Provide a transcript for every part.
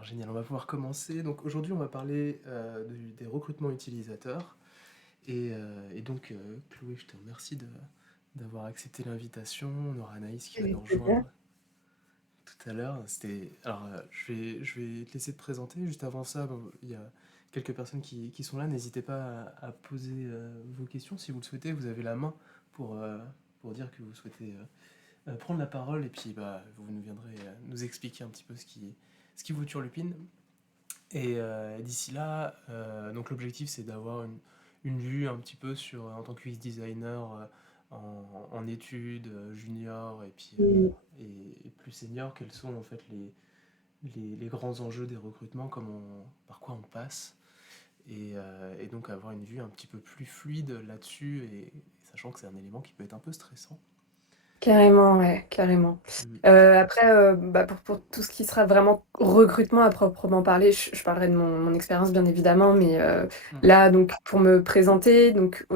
Alors génial, on va pouvoir commencer. Donc aujourd'hui, on va parler des recrutements utilisateurs. Et donc, Chloé, je te remercie d'avoir accepté l'invitation. On aura Anaïs qui va nous Avec plaisir. rejoindre tout à l'heure. Alors, je vais te laisser te présenter. Juste avant ça, bon, il y a quelques personnes qui sont là. N'hésitez pas à poser vos questions si vous le souhaitez. Vous avez la main pour, euh, pour dire que vous souhaitez prendre la parole. Et puis, bah, vous nous viendrez nous expliquer un petit peu ce qui vous turlupine. Et d'ici là, donc l'objectif c'est d'avoir une vue un petit peu sur, en tant que UX designer en études junior et puis Mm. et plus senior, quels sont en fait les grands enjeux des recrutements, par quoi on passe, et donc avoir une vue un petit peu plus fluide là-dessus, et sachant que c'est un élément qui peut être un peu stressant. Carrément, ouais, carrément. Mm. Après, bah, pour tout ce qui sera vraiment recrutement à proprement parler, je parlerai de mon expérience bien évidemment, mais Mm. là, donc, pour me présenter, donc,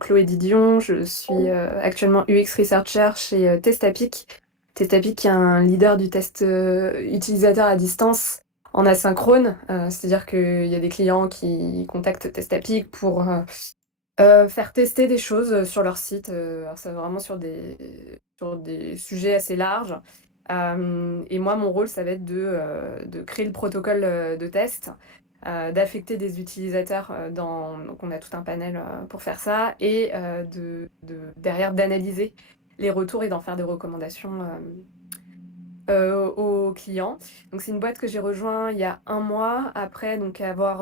Chloé Didion, je suis actuellement UX Researcher chez Testapic. Testapic qui est un leader du test utilisateur à distance en asynchrone, c'est-à-dire qu'il y a des clients qui contactent Testapic pour faire tester des choses, sur leur site, alors c'est vraiment sur des sujets assez larges. Et moi, mon rôle, ça va être de créer le protocole, de test, d'affecter des utilisateurs, donc on a tout un panel, pour faire ça et derrière d'analyser les retours et d'en faire des recommandations, aux clients. Donc c'est une boîte que j'ai rejoint il y a un mois après donc avoir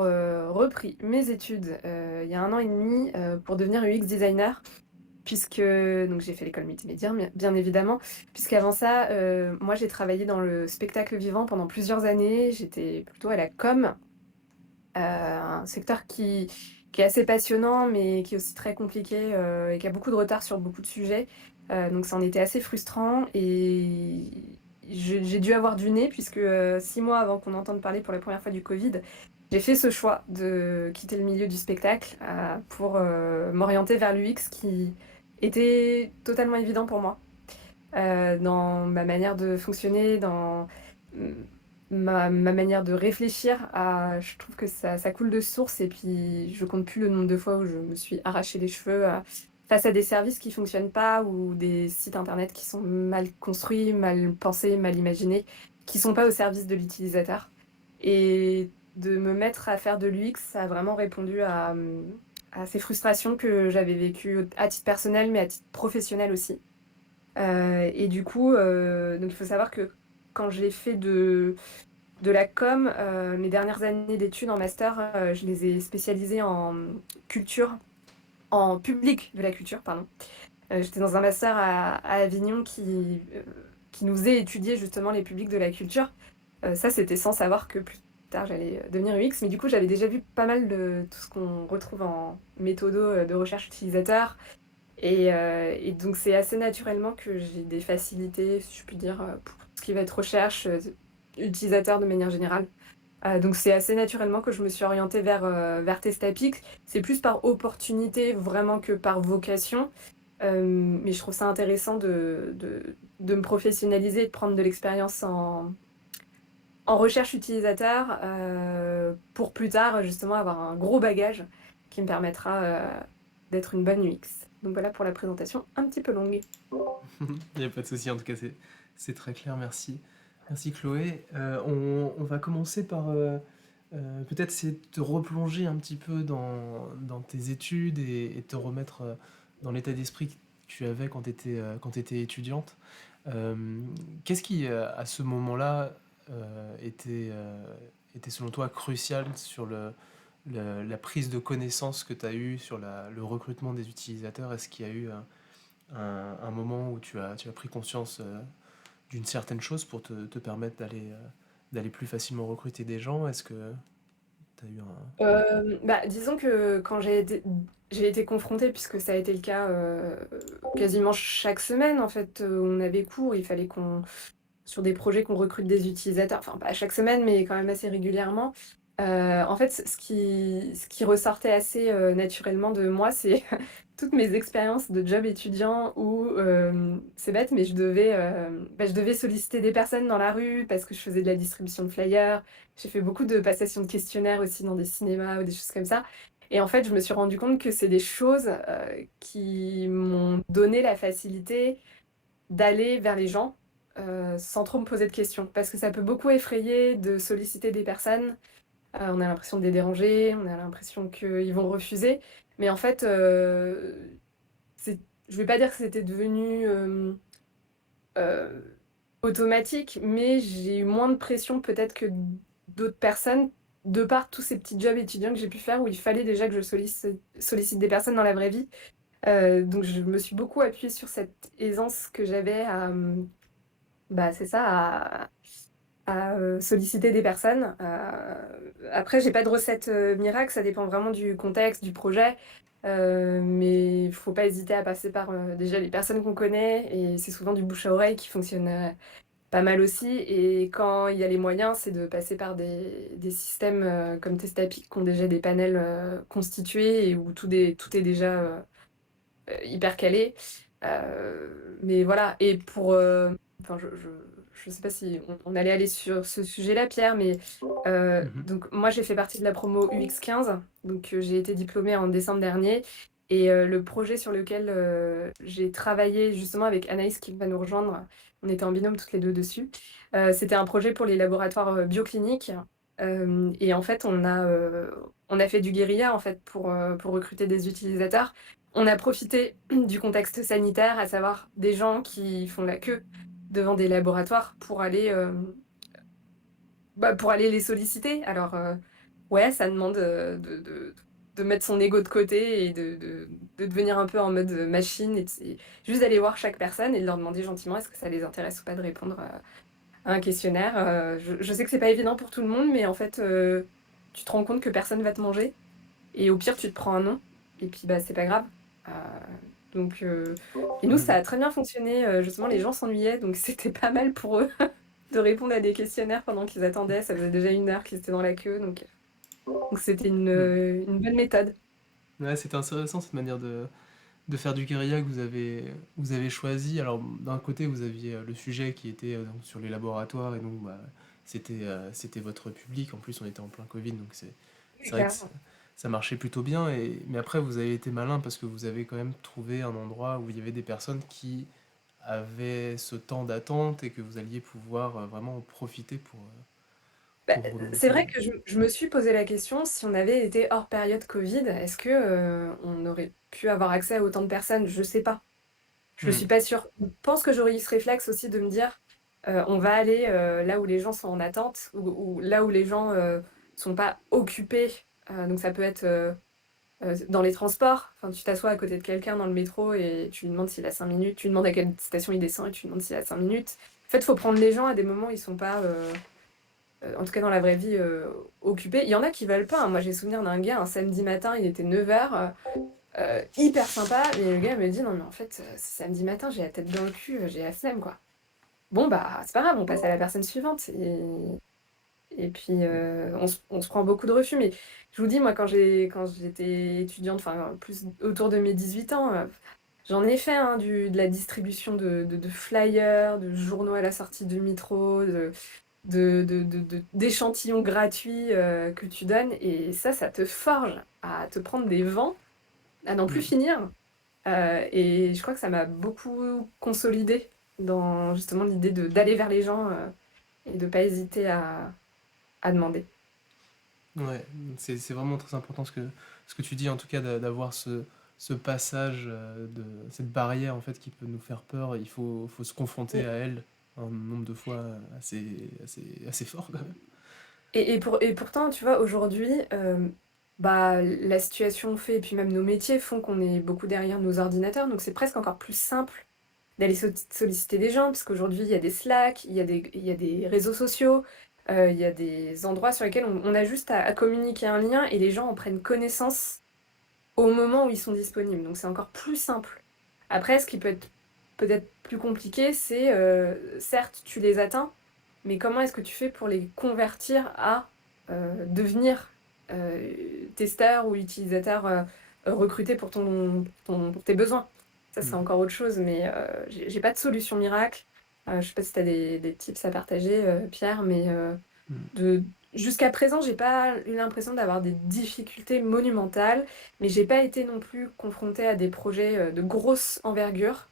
repris mes études il y a un an et demi pour devenir UX designer. Puisque donc j'ai fait l'école multimédia, bien évidemment, puisqu'avant ça, moi j'ai travaillé dans le spectacle vivant pendant plusieurs années. J'étais plutôt à la com, un secteur qui est assez passionnant, mais qui est aussi très compliqué et qui a beaucoup de retard sur beaucoup de sujets. Donc ça en était assez frustrant et j'ai dû avoir du nez, puisque 6 mois avant qu'on entende parler pour la première fois du Covid, j'ai fait ce choix de quitter le milieu du spectacle pour m'orienter vers l'UX qui était totalement évident pour moi dans ma manière de fonctionner, dans mm, ma manière de réfléchir. Je trouve que ça coule de source et puis je compte plus le nombre de fois où je me suis arraché les cheveux face à des services qui fonctionnent pas ou des sites internet qui sont mal construits, mal pensés, mal imaginés, qui sont pas au service de l'utilisateur. Et de me mettre à faire de l'UX, ça a vraiment répondu à ces frustrations que j'avais vécues à titre personnel, mais à titre professionnel aussi. Et du coup, donc il faut savoir que quand j'ai fait de la com, mes dernières années d'études en master, je les ai spécialisées en culture, en public de la culture, pardon. J'étais dans un master à Avignon qui nous faisait étudier justement les publics de la culture. Ça, c'était sans savoir que plus tard j'allais devenir UX, mais du coup, j'avais déjà vu pas mal de tout ce qu'on retrouve en méthodo de recherche utilisateur, et donc c'est assez naturellement que j'ai des facilités, si je puis dire, pour ce qui va être recherche, utilisateur de manière générale. Donc c'est assez naturellement que je me suis orientée vers Testapic. C'est plus par opportunité vraiment que par vocation. Mais je trouve ça intéressant de me professionnaliser et de prendre de l'expérience en recherche utilisateur, pour plus tard justement avoir un gros bagage qui me permettra d'être une bonne UX. Donc voilà pour la présentation un petit peu longue. Il n'y a pas de souci, en tout cas c'est très clair, merci. Merci Chloé. On va commencer par peut-être c'est te replonger un petit peu dans tes études et te remettre dans l'état d'esprit que tu avais quand tu étais étudiante. Euh, Qu'est-ce qui, à ce moment-là, était selon toi crucial sur la prise de connaissance que tu as eue sur le recrutement des utilisateurs? Est-ce qu'il y a eu un moment où tu as pris conscience d'une certaine chose pour te permettre d'aller plus facilement recruter des gens? Est-ce que tu as eu un... Bah, disons que quand j'ai été confrontée, puisque ça a été le cas quasiment chaque semaine, en fait, on avait cours, il fallait sur des projets qu'on recrute des utilisateurs, enfin pas chaque semaine, mais quand même assez régulièrement. En fait, ce qui ressortait assez, naturellement de moi, c'est toutes mes expériences de job étudiant où, c'est bête, mais je devais solliciter des personnes dans la rue parce que je faisais de la distribution de flyers. J'ai fait beaucoup de passations de questionnaires aussi dans des cinémas ou des choses comme ça et en fait, je me suis rendu compte que c'est des choses, qui m'ont donné la facilité d'aller vers les gens, sans trop me poser de questions. Parce que ça peut beaucoup effrayer de solliciter des personnes. On a l'impression de les déranger, on a l'impression qu'ils vont refuser. Mais en fait, c'est je vais pas dire que c'était devenu, heu, automatique, mais j'ai eu moins de pression peut-être que d'autres personnes, de par tous ces petits jobs étudiants que j'ai pu faire où il fallait déjà que je sollicite des personnes dans la vraie vie. Donc je me suis beaucoup appuyée sur cette aisance que j'avais à, bah, c'est ça, solliciter des personnes. Après j'ai pas de recette, miracle, ça dépend vraiment du contexte, du projet, mais il faut pas hésiter à passer par, déjà les personnes qu'on connaît et c'est souvent du bouche à oreille qui fonctionne, pas mal aussi et quand il y a les moyens, c'est de passer par des systèmes, comme Testapi qui ont déjà des panels, constitués et où tout est déjà, hyper calé. Mais voilà et enfin je sais pas si on allait aller sur ce sujet-là, Pierre, mais Mhm. donc moi j'ai fait partie de la promo UX15, donc j'ai été diplômée en décembre dernier et le projet sur lequel, j'ai travaillé justement avec Anaïs qui va nous rejoindre, on était en binôme toutes les 2 dessus. C'était un projet pour les laboratoires, biocliniques, hem et en fait on a fait du guérilla en fait pour recruter des utilisateurs. On a profité du contexte sanitaire, à savoir des gens qui font la queue devant des laboratoires pour aller, pour aller les solliciter. Alors, ouais, ça demande, de mettre son ego de côté et de devenir un peu en mode, machine et juste d'aller voir chaque personne et de leur demander gentiment est-ce que ça les intéresse ou pas de répondre, à un questionnaire. Je sais que c'est pas évident pour tout le monde, mais en fait, tu te rends compte que personne va te manger et au pire, tu te prends un non et puis, bah, c'est pas grave. Heu, donc et nous, ça Mhm. a très bien fonctionné, justement, les gens s'ennuyaient, donc c'était pas mal pour eux de répondre à des questionnaires pendant qu'ils attendaient. Ça faisait déjà 1 heure qu'ils étaient dans la queue, donc c'était Mhm. une bonne méthode. Ouais, c'était intéressant cette manière de faire du guérilla que vous avez choisi. Alors, d'un côté, vous aviez le sujet qui était donc sur les laboratoires, et donc bah, c'était votre public. En plus, on était en plein Covid, donc C'est c'est vrai que clair. ça marchait plutôt bien. Mais après, vous avez été malin parce que vous avez quand même trouvé un endroit où il y avait des personnes qui avaient ce temps d'attente et que vous alliez pouvoir vraiment en profiter Bah, pour c'est vrai pour- que je me suis posé la question, si on avait été hors période Covid, est-ce que, on aurait pu avoir accès à autant de personnes? Je sais pas. Je Hmm. suis pas sûre. Je pense que j'aurais eu ce réflexe aussi de me dire, on va aller, là où les gens sont en attente ou là où les gens, sont pas occupés. Donc ça peut être, dans les transports. Enfin, tu t'assois à côté de quelqu'un dans le métro et tu lui demandes s'il a 5 minutes. Tu lui demandes à quelle station il descend et tu lui demandes s'il a 5 minutes. En fait, il faut prendre les gens à des moments où ils sont pas, en tout cas dans la vraie vie, occupés. Il y en a qui veulent pas, hein. Moi, j'ai souvenir d'un gars, un samedi matin, il était 9h, hyper sympa, mais le gars me dit: «Non, mais en fait, c'est samedi matin, j'ai la tête dans le cul, j'ai la flemme, quoi». Bon, bah, c'est pas grave, on passe à la personne suivante et puis, on se prend beaucoup de refus, mais je vous dis, moi, quand j'étais étudiante, enfin, plus autour de mes 18 ans, j'en ai fait, hein, de la distribution de flyers, de journaux à la sortie du métro, d'échantillons gratuits, que tu donnes et ça te forge à te prendre des vents, à n'en plus Hmm. finir. Et je crois que ça m'a beaucoup consolidée dans justement l'idée d'aller vers les gens, et de pas hésiter à demander. Ouais, c'est vraiment très important ce que tu dis, en tout cas, d'avoir ce passage, de cette barrière en fait qui peut nous faire peur. Faut se confronter Et à elle un nombre de fois assez fort quand même. et pourtant, tu vois, aujourd'hui, bah, la situation fait et puis même nos métiers font qu'on est beaucoup derrière nos ordinateurs, donc c'est presque encore plus simple d'aller solliciter des gens, parce qu'aujourd'hui, il y a des Slack, il y a des réseaux sociaux, il y a des endroits sur lesquels on a juste à communiquer un lien et les gens en prennent connaissance au moment où ils sont disponibles, donc c'est encore plus simple. Après, ce qui peut être peut-être plus compliqué, c'est, certes, tu les atteins, mais comment est-ce que tu fais pour les convertir à, devenir testeur ou utilisateur recruté pour tes besoins. Ça, c'est Mm. encore autre chose, mais j'ai pas de solution miracle. Je sais pas si tu as des tips à partager, Pierre, mais Mm. de jusqu'à présent, j'ai pas eu l'impression d'avoir des difficultés monumentales, mais j'ai pas été non plus confrontée à des projets de grosse envergure.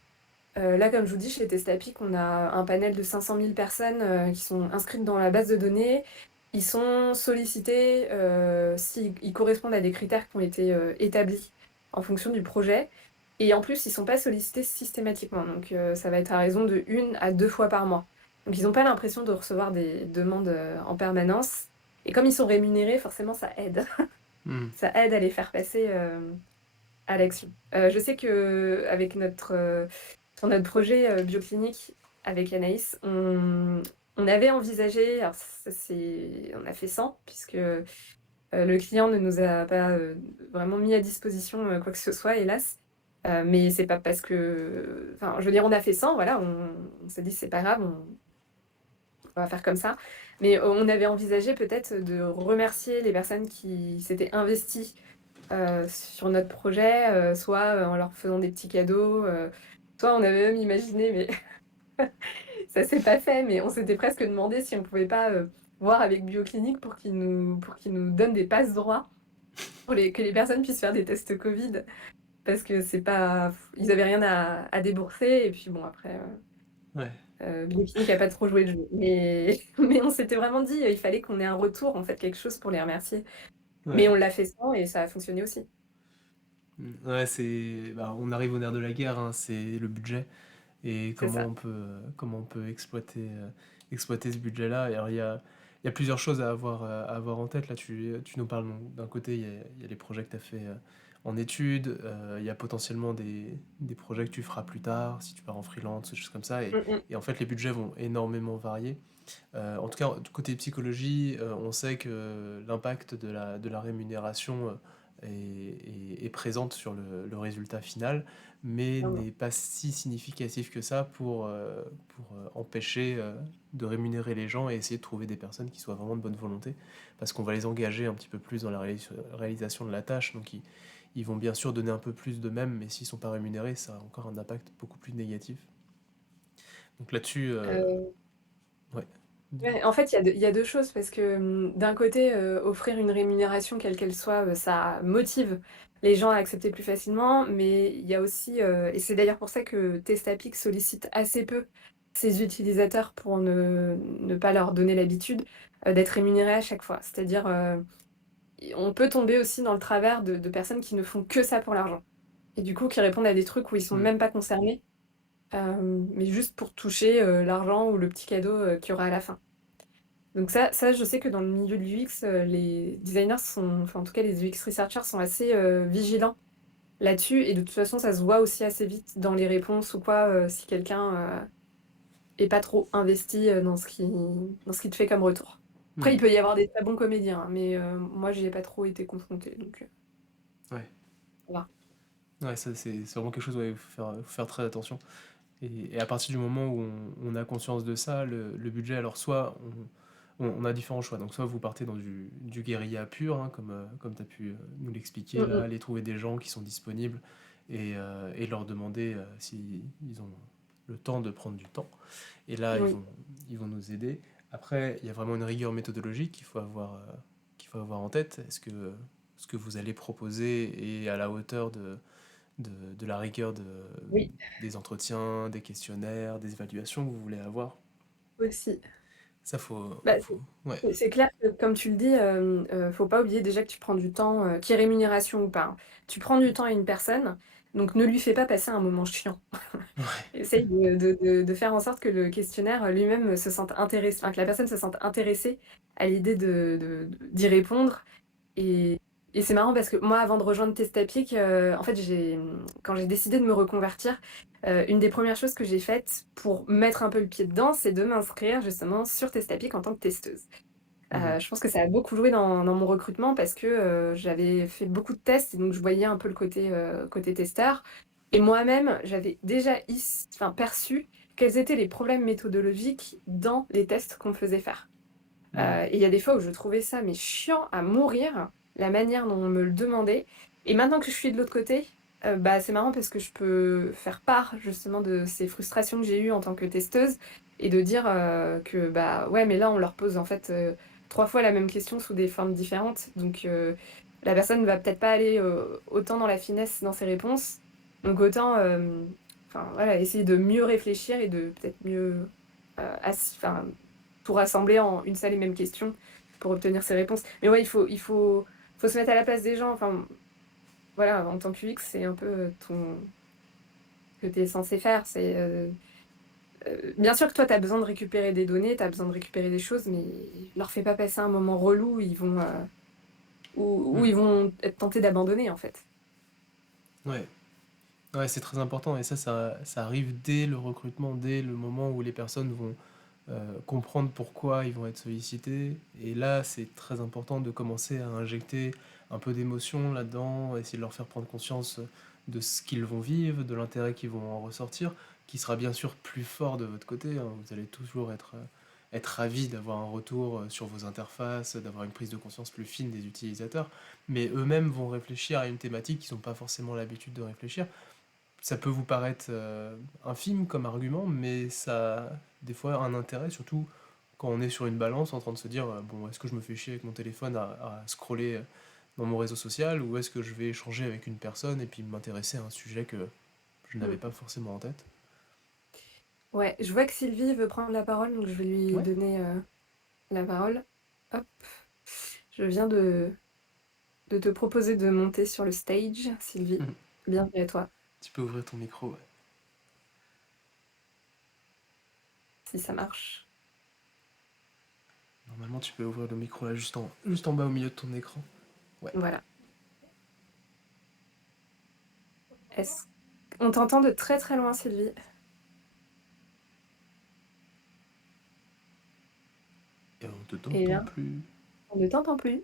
Là, comme je vous dis, chez Testapic, on a un panel de 500 000 personnes qui sont inscrites dans la base de données. Ils sont sollicités s'ils correspondent à des critères qui ont été établis en fonction du projet. Et en plus, ils ne sont pas sollicités systématiquement. Donc, ça va être à raison de 1 à 2 fois par mois. Donc, ils n'ont pas l'impression de recevoir des demandes en permanence. Et comme ils sont rémunérés, forcément, ça aide. Mm. Ça aide à les faire passer à l'action. Je sais que avec sur notre projet bioclinique avec Anaïs, on avait envisagé, alors on a fait 100 puisque le client ne nous a pas vraiment mis à disposition quoi que ce soit, hélas. Mais c'est pas parce que, enfin, je veux dire, on a fait 100, voilà, on s'est dit c'est pas grave, on va faire comme ça. Mais on avait envisagé peut-être de remercier les personnes qui s'étaient investies sur notre projet, soit en leur faisant des petits cadeaux, soit on avait même imaginé, mais ça s'est pas fait, mais on s'était presque demandé si on pouvait pas voir avec Bioclinique pour qu'ils nous donnent des passes droits que les personnes puissent faire des tests Covid, parce que c'est pas, ils avaient rien à débourser, et puis bon, après, Ouais. Bioclinique a pas trop joué le jeu. Mais, mais on s'était vraiment dit, il fallait qu'on ait un retour, en fait, quelque chose pour les remercier. Mais Ouais. on l'a fait sans, et ça a fonctionné aussi. Ouais, bah, on arrive au nerf de la guerre, hein, c'est le budget et C'est ça. comment on peut exploiter ce budget-là. Et alors, il y a plusieurs choses à avoir en tête. Là, tu nous parles donc, d'un côté, il y a les projets que tu as fait en études, il y a potentiellement des projets que tu feras plus tard, si tu pars en freelance, des choses comme ça. Mm, mm. Et en fait, les budgets vont énormément varier. En tout cas, du côté psychologie, on sait que l'impact de la rémunération est présente sur le résultat final, mais Clairement. n'est pas si significatif que ça pour empêcher de rémunérer les gens et essayer de trouver des personnes qui soient vraiment de bonne volonté, parce qu'on va les engager un petit peu plus dans la réalisation de la tâche. Donc ils vont bien sûr donner un peu plus d'eux-mêmes, mais s'ils ne sont pas rémunérés, ça a encore un impact beaucoup plus négatif. Donc là-dessus, Euh, ouais. Ouais, en fait, il y a deux choses, parce que d'un côté, offrir une rémunération, quelle qu'elle soit, ça motive les gens à accepter plus facilement, mais il y a aussi, et c'est d'ailleurs pour ça que Testapic sollicite assez peu ses utilisateurs pour ne pas leur donner l'habitude d'être rémunérés à chaque fois. C'est-à-dire, on peut tomber aussi dans le travers de personnes qui ne font que ça pour l'argent, et du coup qui répondent à des trucs où ils sont Mm. même pas concernés, mais juste pour toucher l'argent ou le petit cadeau qu'il y aura à la fin. Donc ça, je sais que dans le milieu de l'UX, les designers sont, enfin en tout cas les UX researchers sont assez vigilants là-dessus, et de toute façon ça se voit aussi assez vite dans les réponses ou quoi, si quelqu'un est pas trop investi dans ce qu'il te fait comme retour. Après, il Mm. peut y avoir des très bons comédiens, hein, mais moi j'y ai pas trop été confrontée, donc Ouais. voilà. Ouais, ça c'est vraiment quelque chose où il faut faire très attention. Et à partir du moment où on a conscience de ça, le budget, alors soit on a différents choix. Donc soit vous partez dans du guérilla pur, hein, comme tu as pu nous l'expliquer Mm, là, mm. aller trouver des gens qui sont disponibles et leur demander s'ils ont le temps de prendre du temps. Et là, Oui, ils vont nous aider. Après, il y a vraiment une rigueur méthodologique qu'il faut avoir en tête. Est-ce que ce que vous allez proposer est à la hauteur de la rigueur oui, des entretiens, des questionnaires, des évaluations que vous voulez avoir? aussi. Ça, Bah, ouais. c'est clair que, comme tu le dis, faut pas oublier déjà que tu prends du temps, qu'il y ait rémunération ou pas, hein. Tu prends du temps à une personne, donc ne lui fais pas passer un moment chiant. Ouais. Essaye de faire en sorte que le questionnaire lui-même se sente intéressé, enfin, que la personne se sente intéressée à l'idée d'y répondre. Et, et c'est marrant parce que moi, avant de rejoindre Testapic, en fait, quand j'ai décidé de me reconvertir, une des premières choses que j'ai faites pour mettre un peu le pied dedans, c'est de m'inscrire justement sur Testapic en tant que testeuse. Mhm. Je pense que ça a beaucoup joué dans mon recrutement, parce que j'avais fait beaucoup de tests, et donc je voyais un peu le côté testeur. Et moi-même, j'avais déjà enfin, perçu quels étaient les problèmes méthodologiques dans les tests qu'on me faisait faire. Mm. Et il y a des fois où je trouvais ça mais chiant à mourir, la manière dont on me le demandait et maintenant que je suis de l'autre côté, bah, c'est marrant parce que je peux faire part justement de ces frustrations que j'ai eues en tant que testeuse et de dire, que, bah, ouais, mais là, on leur pose en fait, 3 fois la même question sous des formes différentes. Donc, la personne ne va peut-être pas aller, autant dans la finesse dans ses réponses. Donc autant, enfin, voilà, essayer de mieux réfléchir et de peut-être mieux, enfin, tout rassembler en une seule et même question pour obtenir ces réponses. Mais ouais, faut se mettre à la place des gens. Enfin, voilà, en tant que UX, c'est un peu, ton ce que tu es censé faire. C'est, bien sûr que toi, tu as besoin de récupérer des données, tu as besoin de récupérer des choses, mais leur fais pas passer un moment relou où où Mm. ils vont être tentés d'abandonner, en fait. Ouais. Ouais, c'est très important et ça arrive dès le recrutement, dès le moment où les personnes vont comprendre pourquoi ils vont être sollicités. Et là, c'est très important de commencer à injecter un peu d'émotion là-dedans, essayer de leur faire prendre conscience de ce qu'ils vont vivre, de l'intérêt qu'ils vont en ressortir, qui sera bien sûr plus fort de votre côté, hein. Vous allez toujours être ravis d'avoir un retour sur vos interfaces, d'avoir une prise de conscience plus fine des utilisateurs, mais eux-mêmes vont réfléchir à une thématique qu'ils n'ont pas forcément l'habitude de réfléchir. Ça peut vous paraître infime comme argument, mais ça a des fois un intérêt, surtout quand on est sur une balance en train de se dire bon, est-ce que je me fais chier avec mon téléphone à scroller dans mon réseau social ou est-ce que je vais échanger avec une personne et puis m'intéresser à un sujet que je n'avais Mmh. pas forcément en tête. Ouais, je vois que Sylvie veut prendre la parole, donc je vais lui Ouais, donner, la parole. Hop, je viens de te proposer de monter sur le stage, Sylvie. Bienvenue à toi, tu peux ouvrir ton micro. Ouais. si ça marche. Normalement, tu peux ouvrir le micro là, juste en bas au milieu de ton écran. Ouais. Voilà. Est-ce on t'entend de très, très loin, Sylvie. Et on te Eh t'entend bien, plus. on ne t'entend plus.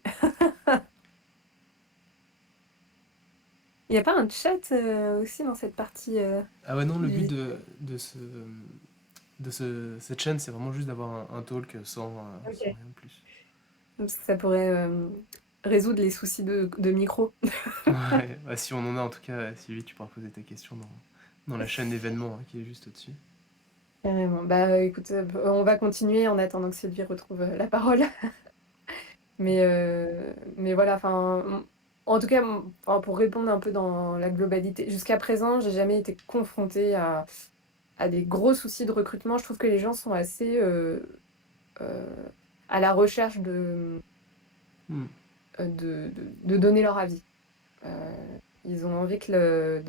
Il y a pas un chat, aussi dans cette partie, Ah ouais, non, le but du cette chaîne, c'est vraiment juste d'avoir un talk sans OK. rien de plus. Donc ça pourrait, résoudre les soucis de micro. Ouais, bah, si on en a en tout cas, Sylvie, tu pourras poser ta question dans la chaîne événements hein, qui est juste au-dessus. Carrément. Bah, écoute, on va continuer en attendant que Sylvie retrouve, la parole. Mais voilà, enfin, en tout cas, enfin, pour répondre un peu dans la globalité, jusqu'à présent, j'ai jamais été confrontée à des gros soucis de recrutement. Je trouve que les gens sont assez, heu, à la recherche Hmm. de donner leur avis. Heu, Ils ont envie que le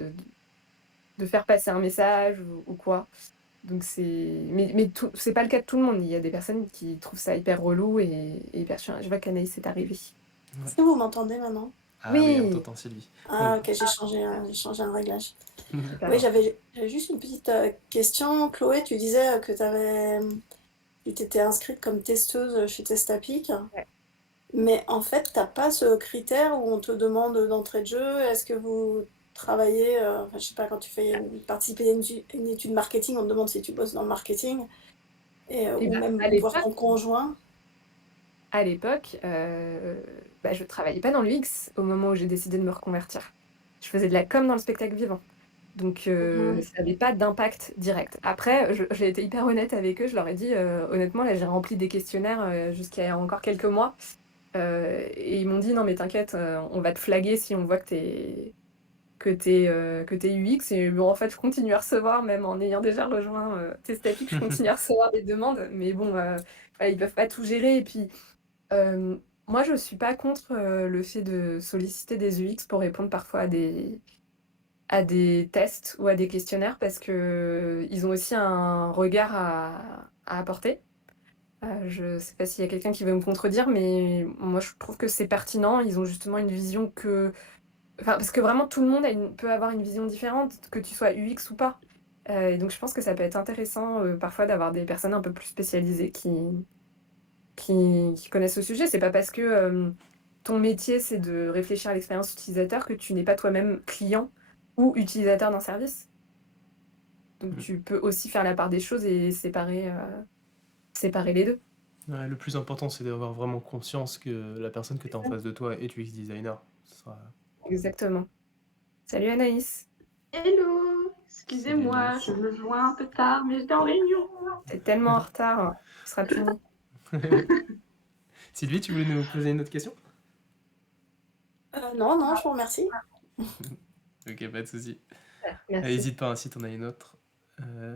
de faire passer un message ou quoi. Donc mais tout c'est pas le cas de tout le monde. Il y a des personnes qui trouvent ça hyper relou et hyper chiant. Je vois qu'Anaïs est arrivée. Ouais. Est-ce que vous m'entendez maintenant? Ah oui, on Oui! t'entend Sylvie. Ah Bon. OK, j'ai changé un réglage. Oui, Super. j'avais juste une petite, question. Chloé, tu disais, que tu t'étais inscrite comme testeuse, chez Testapic, Ouais. mais en fait, tu as pas ce critère où on te demande d'entrée de jeu? Est-ce que vous travaillez, enfin, je sais pas, quand tu fais participer à une étude marketing, on te demande si tu bosses dans le marketing Et ou bah, même voir ton conjoint? à l'époque, bah, je travaillais pas dans l'UX au moment où j'ai décidé de me reconvertir. Je faisais de la com dans le spectacle vivant. Donc Mmh. ça avait pas d'impact direct. Après, j'ai été hyper honnête avec eux, je leur ai dit, honnêtement, là, j'ai rempli des questionnaires, jusqu'à il y a encore quelques mois, et ils m'ont dit: «Non mais t'inquiète, on va te flaguer si on voit que tu es UX» et bon, en fait, je continue à recevoir même en ayant déjà rejoint, Testapic, je continue à recevoir des demandes, mais bon, voilà, ils peuvent pas tout gérer et puis, hem, moi, je suis pas contre, le fait de solliciter des UX pour répondre parfois à des tests ou à des questionnaires parce qu'ils ont aussi un regard à apporter. Je sais pas s'il y a quelqu'un qui veut me contredire, mais moi, je trouve que c'est pertinent. Ils ont justement une vision que enfin, parce que vraiment tout le monde peut avoir une vision différente, que tu sois UX ou pas. Et donc je pense que ça peut être intéressant, parfois d'avoir des personnes un peu plus spécialisées qui connaissent le sujet. C'est pas parce que, ton métier, c'est de réfléchir à l'expérience utilisateur que tu n'es pas toi-même client ou utilisateur d'un service. Donc tu peux aussi faire la part des choses et séparer les 2. Ouais, le plus important, c'est d'avoir vraiment conscience que la personne que tu as en face de toi est UX designer. Ce sera... Exactement. Salut Anaïs, Hello, Salut excusez-moi, Anaïs. je me joins un peu tard, mais j'étais en réunion. t'es tellement en retard, tu seras puni. Sylvie, tu voulais nous poser une autre question? Non, non, je vous remercie. Ok, pas de souci. Merci. N'hésite pas, hein, si tu en as une autre,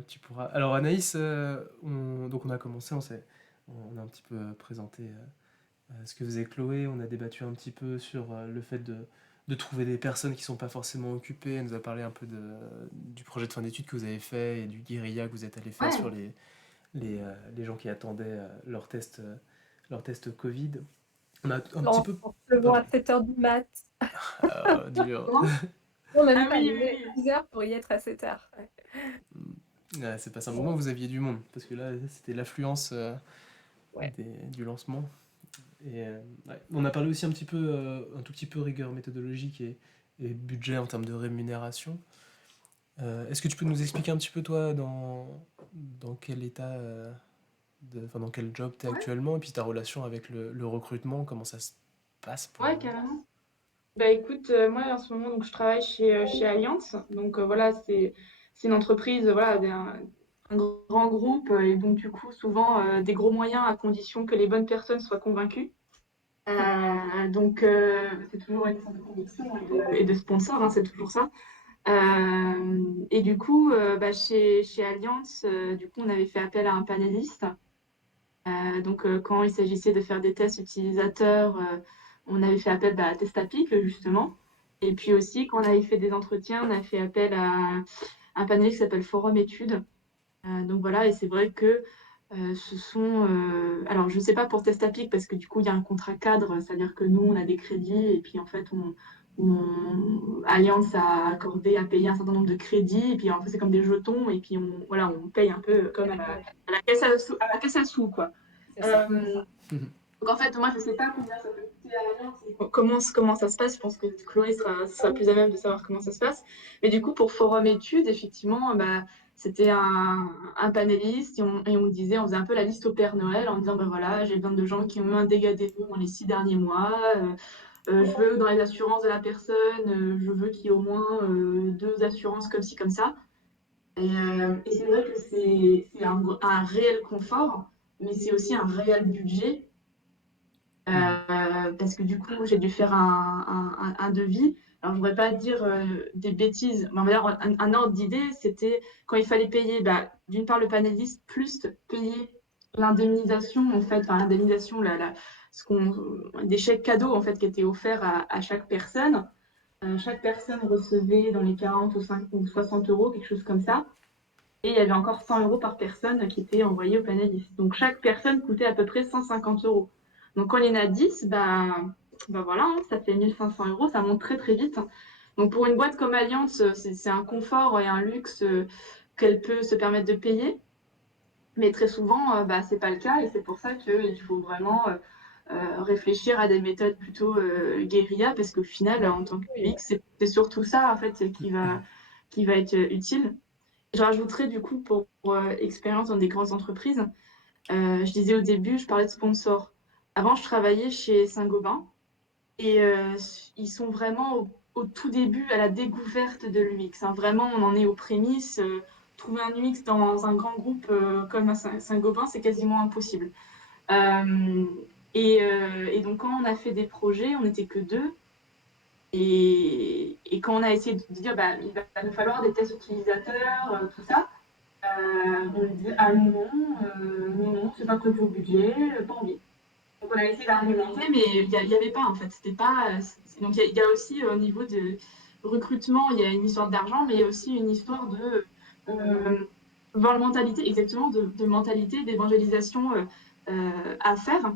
tu pourras. Alors Anaïs, donc on a commencé, on a un petit peu présenté ce que faisait Chloé, on a débattu un petit peu sur le fait de trouver des personnes qui sont pas forcément occupées. Elle nous a parlé un peu du projet de fin d'études que vous avez fait et du guérilla que vous êtes allé faire Ouais, sur les gens qui attendaient leur test Covid. On a un petit peu... On se levant Pardon. à 7h du mat. Ah, dur. comment? Non, même Ah pas, oui, il oui, est oui. 10h pour y être à 7h. Ouais, c'est pas ça. Moment, vous aviez du monde, parce que là, c'était l'affluence Ouais. du lancement. Et ouais. On a parlé aussi un petit peu, un tout petit peu rigueur méthodologique et budget en termes de rémunération. Est-ce que tu peux nous expliquer un petit peu toi dans quel état, enfin, dans quel job tu es Ouais, actuellement et puis ta relation avec le recrutement, comment ça se passe pour... ouais, carrément. Bah écoute, moi en ce moment, donc, je travaille chez Allianz. Donc voilà, c'est une entreprise, voilà, un grand groupe. Et donc du coup, souvent des gros moyens à condition que les bonnes personnes soient convaincues. Donc c'est toujours une question de conviction et de sponsor, hein, c'est toujours ça. Et du coup, bah, chez Allianz, du coup, on avait fait appel à un panéliste. Donc, quand il s'agissait de faire des tests utilisateurs, on avait fait appel à Testapic, justement. Et puis aussi, quand on avait fait des entretiens, on a fait appel à un panel qui s'appelle Forum Études. Donc voilà, et c'est vrai que ce sont... alors, je ne sais pas pour Testapic, parce que du coup, il y a un contrat cadre, c'est-à-dire que nous, on a des crédits, et puis en fait, Allianz a payé un certain nombre de crédits, et puis en fait, c'est comme des jetons, et puis voilà, on paye un peu comme à la caisse à la caisse à sous, quoi. C'est ça. Donc en fait, moi, je ne sais pas combien ça peut coûter à l'agence et comment ça se passe. Je pense que Chloé sera plus à même de savoir comment ça se passe. Mais du coup, pour Forum Études, effectivement, bah, c'était un panéliste et on disait, on faisait un peu la liste au Père Noël en disant, bah, voilà, j'ai besoin de gens qui ont eu un dégât des eaux dans les 6 derniers mois. Je veux dans les assurances de la personne, je veux qu'il y ait au moins 2 assurances comme ci, comme ça. Et c'est vrai que c'est un réel confort, mais c'est aussi un réel budget. Parce que du coup, j'ai dû faire un devis. Alors, je ne voudrais pas dire des bêtises, mais on va dire un ordre d'idée, c'était quand il fallait payer, bah, d'une part, le panéliste, plus payer l'indemnisation, en fait, enfin, l'indemnisation, des chèques cadeaux, en fait, qui étaient offerts à chaque personne. Chaque personne recevait dans les 40 ou 60 euros, quelque chose comme ça. Et il y avait encore 100 euros par personne qui étaient envoyés au panéliste. Donc chaque personne coûtait à peu près 150 euros. Donc quand il y en a 10, bah voilà, hein, ça fait 1500 euros, ça monte très très vite. Donc pour une boîte comme Allianz, c'est un confort et un luxe qu'elle peut se permettre de payer. Mais très souvent, bah, ce n'est pas le cas et c'est pour ça qu'il faut vraiment réfléchir à des méthodes plutôt guérilla parce qu'au final, en tant que Oui. UX, c'est surtout ça en fait qui va être utile. Je rajouterais du coup pour expérience dans des grandes entreprises, je disais au début, je parlais de sponsors. Avant, je travaillais chez Saint-Gobain et ils sont vraiment au tout début, à la découverte de l'UX, hein. Vraiment, on en est aux prémices. Trouver un UX dans un grand groupe comme à Saint-Gobain, c'est quasiment impossible. Euh, et donc, quand on a fait des projets, on n'était que deux. Et quand on a essayé de dire, bah, il va nous falloir des tests utilisateurs, tout ça, on me dit ah non, non, c'est pas prévu au budget, pas envie. Donc on a essayé d'argumenter, mais il n'y avait pas en fait. C'était pas. Donc il y a aussi au niveau de recrutement, il y a une histoire d'argent, mais il y a aussi une histoire de voir la mentalité, exactement, de mentalité, d'évangélisation à faire.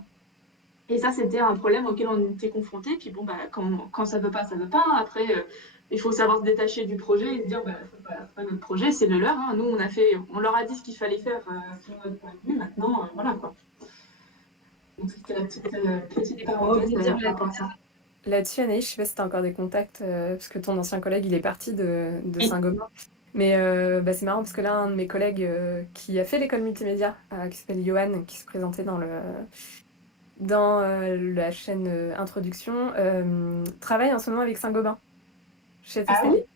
Et ça, c'était un problème auquel on était confronté. Puis bon, bah, quand ça veut pas, ça veut pas, hein. Après, il faut savoir se détacher du projet et se dire, bah, c'est pas notre projet, c'est le leur, hein. Nous, on leur a dit ce qu'il fallait faire sur notre point de vue. Maintenant, voilà quoi. Donc c'était la petite Et pour parenthèse rebondir par rapport à ça. là-dessus, Anaïs, je sais pas si tu as encore des contacts, parce que ton ancien collègue, il est parti de Et Saint-Gobain. Mais bah, c'est marrant parce que là, un de mes collègues qui a fait l'école multimédia, qui s'appelle Johan, qui se présentait dans la chaîne Introduction, travaille en ce moment avec Saint-Gobain, chez Ah oui? Fescalier.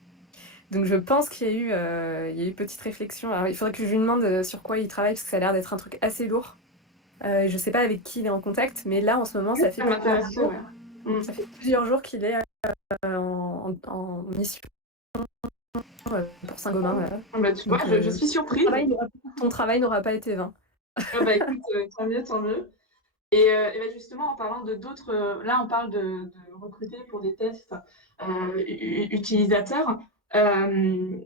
Donc je pense qu'il y a eu petite réflexion. Alors il faudrait que je lui demande sur quoi il travaille, parce que ça a l'air d'être un truc assez lourd. Je sais pas avec qui il est en contact, mais là en ce moment, Oui, ça m'intéresserait, ouais. ça fait plusieurs jours qu'il est en mission pour Saint-Gobain. Ah bah, tu vois, Donc je suis surprise. ton travail n'aura pas été vain. Ah bah écoute, tant mieux, tant mieux. Et bah, justement, en parlant de d'autres, là on parle de recruter pour des tests utilisateurs.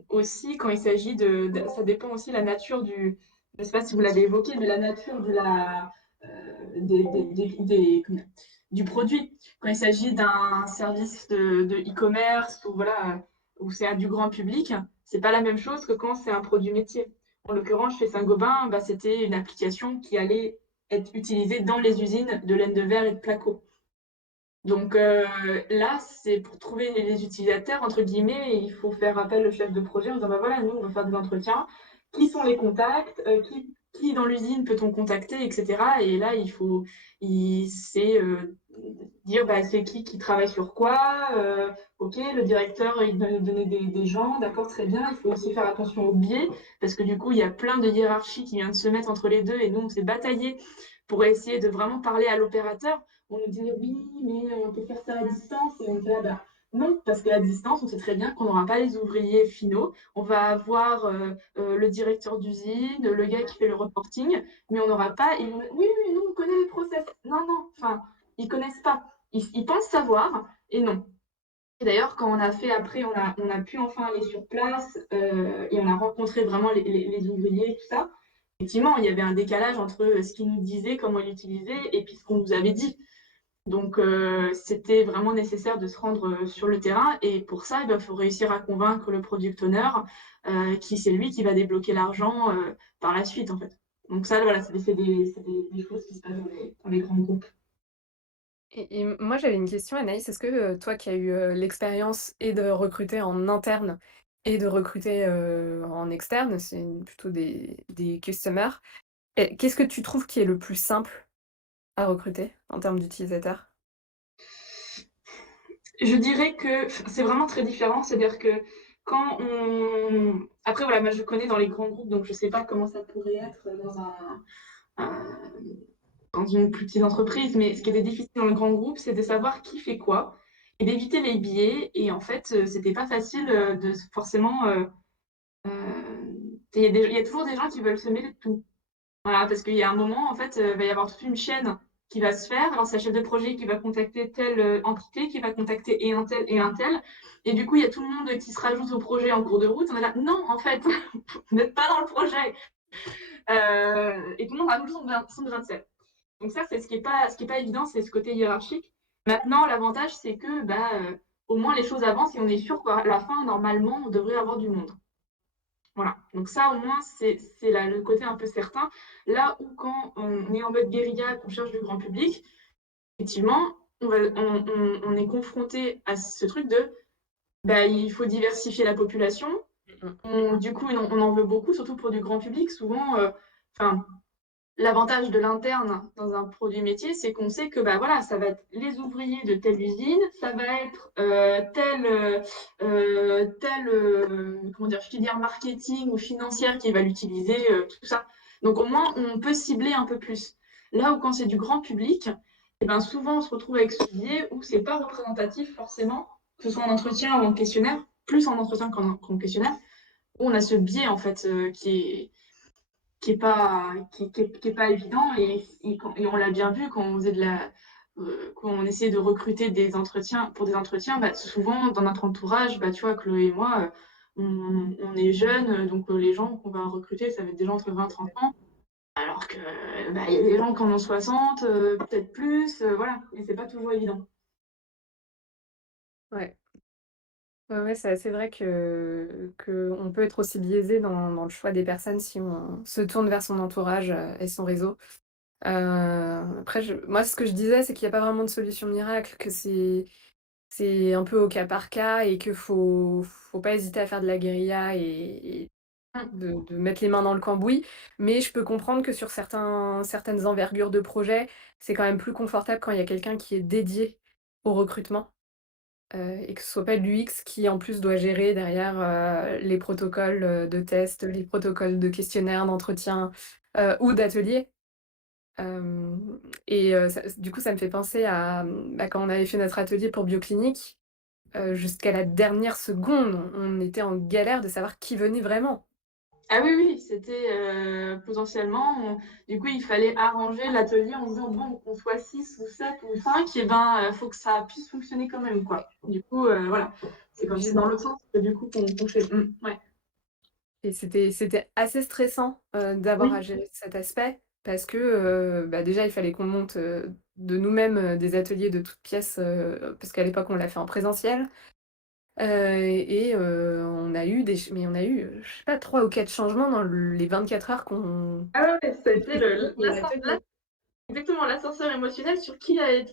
Aussi, quand il s'agit ça dépend aussi la nature je sais pas si vous l'avez évoqué, mais la nature du produit. Quand il s'agit d'un service de e-commerce ou voilà, où c'est à du grand public, c'est pas la même chose que quand c'est un produit métier. En l'occurrence, chez Saint-Gobain, bah, c'était une application qui allait être utilisée dans les usines de laine de verre et de placo. Donc là, c'est pour trouver les utilisateurs, entre guillemets, il faut faire appel au chef de projet en disant, bah voilà, nous, on veut faire des entretiens. Qui sont les contacts? Qui dans l'usine peut-on contacter, etc. Et là, c'est dire, bah, c'est qui travaille sur quoi. Ok, le directeur, il doit nous donner des gens. D'accord, très bien. Il faut aussi faire attention aux biais, parce que du coup, il y a plein de hiérarchies qui viennent de se mettre entre les deux. Et nous, on s'est bataillé pour essayer de vraiment parler à l'opérateur. On nous disait oui, mais on peut faire ça à distance. Et on disait, ah bah, non, parce qu'à distance, on sait très bien qu'on n'aura pas les ouvriers finaux. On va avoir le directeur d'usine, le gars qui fait le reporting, mais on n'aura pas. Oui, oui, nous, on connaît les process. Non, non, enfin, ils connaissent pas. Ils pensent savoir, et non. Et d'ailleurs, quand on a fait après, on a pu enfin aller sur place et on a rencontré vraiment les ouvriers, tout ça. Effectivement, il y avait un décalage entre ce qu'ils nous disaient, comment ils l'utilisaient, et puis ce qu'on nous avait dit. Donc, c'était vraiment nécessaire de se rendre sur le terrain. Et pour ça, il faut réussir à convaincre le product owner, qui c'est lui qui va débloquer l'argent par la suite, en fait. Donc ça, voilà, des choses qui se passent dans les grands groupes. Et moi, j'avais une question, Anaïs. Est-ce que toi qui as eu l'expérience et de recruter en interne et de recruter en externe, c'est plutôt des customers, qu'est-ce que tu trouves qui est le plus simple à recruter en termes d'utilisateurs? Je dirais que c'est vraiment très différent. C'est-à-dire que quand on... Après, voilà, moi je connais dans les grands groupes, donc je sais pas comment ça pourrait être un- dans une plus petite entreprise, mais ce qui était difficile dans le grand groupe, c'est de savoir qui fait quoi et d'éviter les biais. Et en fait, c'était pas facile de forcément. Il y a toujours des gens qui veulent se mêler de tout. Voilà, parce qu'il y a un moment, en fait, il va y avoir toute une chaîne qui va se faire. Alors, c'est le chef de projet qui va contacter telle entité, qui va contacter et un tel et un tel. Et du coup, il y a tout le monde qui se rajoute au projet en cours de route. On est là, non, en fait, vous n'êtes pas dans le projet. Et tout le monde rajoute son grain de sel. Donc ça, c'est ce qui est pas évident, c'est ce côté hiérarchique. Maintenant, l'avantage, c'est que bah, au moins les choses avancent et on est sûr qu'à la fin, normalement, on devrait avoir du monde. Voilà, donc ça au moins c'est le côté un peu certain. Là où quand on est en mode guérilla, qu'on cherche du grand public, effectivement, on est confronté à ce truc de bah, il faut diversifier la population. Du coup, on en veut beaucoup, surtout pour du grand public. Souvent, enfin, l'avantage de l'interne dans un produit métier, c'est qu'on sait que bah, voilà, ça va être les ouvriers de telle usine, ça va être comment dire, filière marketing ou financière qui va l'utiliser, tout ça. Donc au moins, on peut cibler un peu plus. Là où quand c'est du grand public, eh ben, souvent on se retrouve avec ce biais où c'est pas représentatif forcément, que ce soit en entretien ou en questionnaire, plus en entretien qu'en questionnaire, où on a ce biais en fait qui est pas évident et on l'a bien vu quand on faisait quand on essayait de recruter pour des entretiens, bah, souvent dans notre entourage, bah, tu vois, Chloé et moi, on est jeunes, donc les gens qu'on va recruter, ça va être des gens entre 20 et 30 ans, alors que bah, il y a des gens qui en ont 60, peut-être plus, voilà, et c'est pas toujours évident. Ouais. Ouais, ouais, c'est assez vrai que on peut être aussi biaisé dans le choix des personnes si on se tourne vers son entourage et son réseau. Après, moi, ce que je disais, c'est qu'il n'y a pas vraiment de solution miracle, que c'est c'est un peu au cas par cas et que faut pas hésiter à faire de la guérilla et Mmh. de mettre les mains dans le cambouis. Mais je peux comprendre que sur certaines envergures de projet, c'est quand même plus confortable quand il y a quelqu'un qui est dédié au recrutement, et que ce soit pas l'UX qui en plus doit gérer derrière, les protocoles, de test, les protocoles de questionnaires, d'entretien, ou d'ateliers. Et ça du coup, ça me fait penser à, bah, quand on avait fait notre atelier pour Bioclinique, jusqu'à la dernière seconde, on était en galère de savoir qui venait vraiment. Ah oui, oui, c'était potentiellement, du coup, il fallait arranger l'atelier en se disant, bon, qu'on soit 6 ou 7 ou 5, et ben, faut que ça puisse fonctionner quand même, quoi. Du coup, voilà, Obligé c'est de dans l'autre sens que du coup qu'on fait. Ouais. Et c'était assez stressant, d'avoir à Oui, gérer cet aspect parce que, bah, déjà, il fallait qu'on monte, de nous-mêmes, des ateliers de toutes pièces, parce qu'à l'époque, on l'a fait en présentiel, on a eu on a eu, je sais pas 3 ou 4 changements dans les 24 heures ah ouais, ouais, ça a qu'on été le, préparait l'atelier. exactement, l'ascenseur émotionnel sur qui allait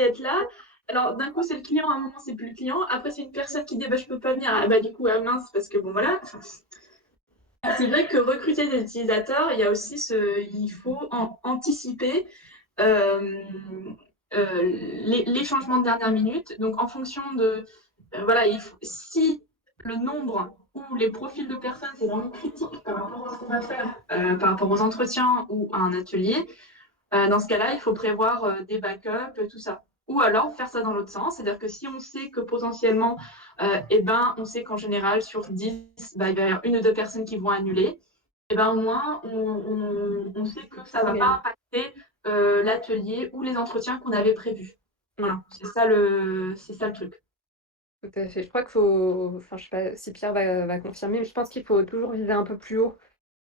être là. Alors, d'un coup, c'est le client, à un moment, c'est plus le client. Après, c'est une personne qui dit, bah, je peux pas venir. Ah, bah, du coup, ah, mince, parce que bon, voilà. Enfin, c'est vrai que recruter des utilisateurs, il y a aussi il faut anticiper euh, les changements de dernière minute. Donc, en fonction de, voilà, si le nombre ou les profils de personnes, c'est vraiment critique par rapport à ce qu'on va faire, par rapport aux entretiens ou à un atelier, dans ce cas-là, il faut prévoir des backups, tout ça. Ou alors faire ça dans l'autre sens, c'est-à-dire que si on sait que potentiellement, eh ben, on sait qu'en général, sur 10, bah, il va y avoir une ou deux personnes qui vont annuler, eh ben, au moins, on sait que ça ne va pas S'organiser. impacter l'atelier ou les entretiens qu'on avait prévus. Mmh, Voilà, c'est ça le truc. tout à fait. Je crois qu'il faut enfin, je sais pas si Pierre va confirmer, mais je pense qu'il faut toujours viser un peu plus haut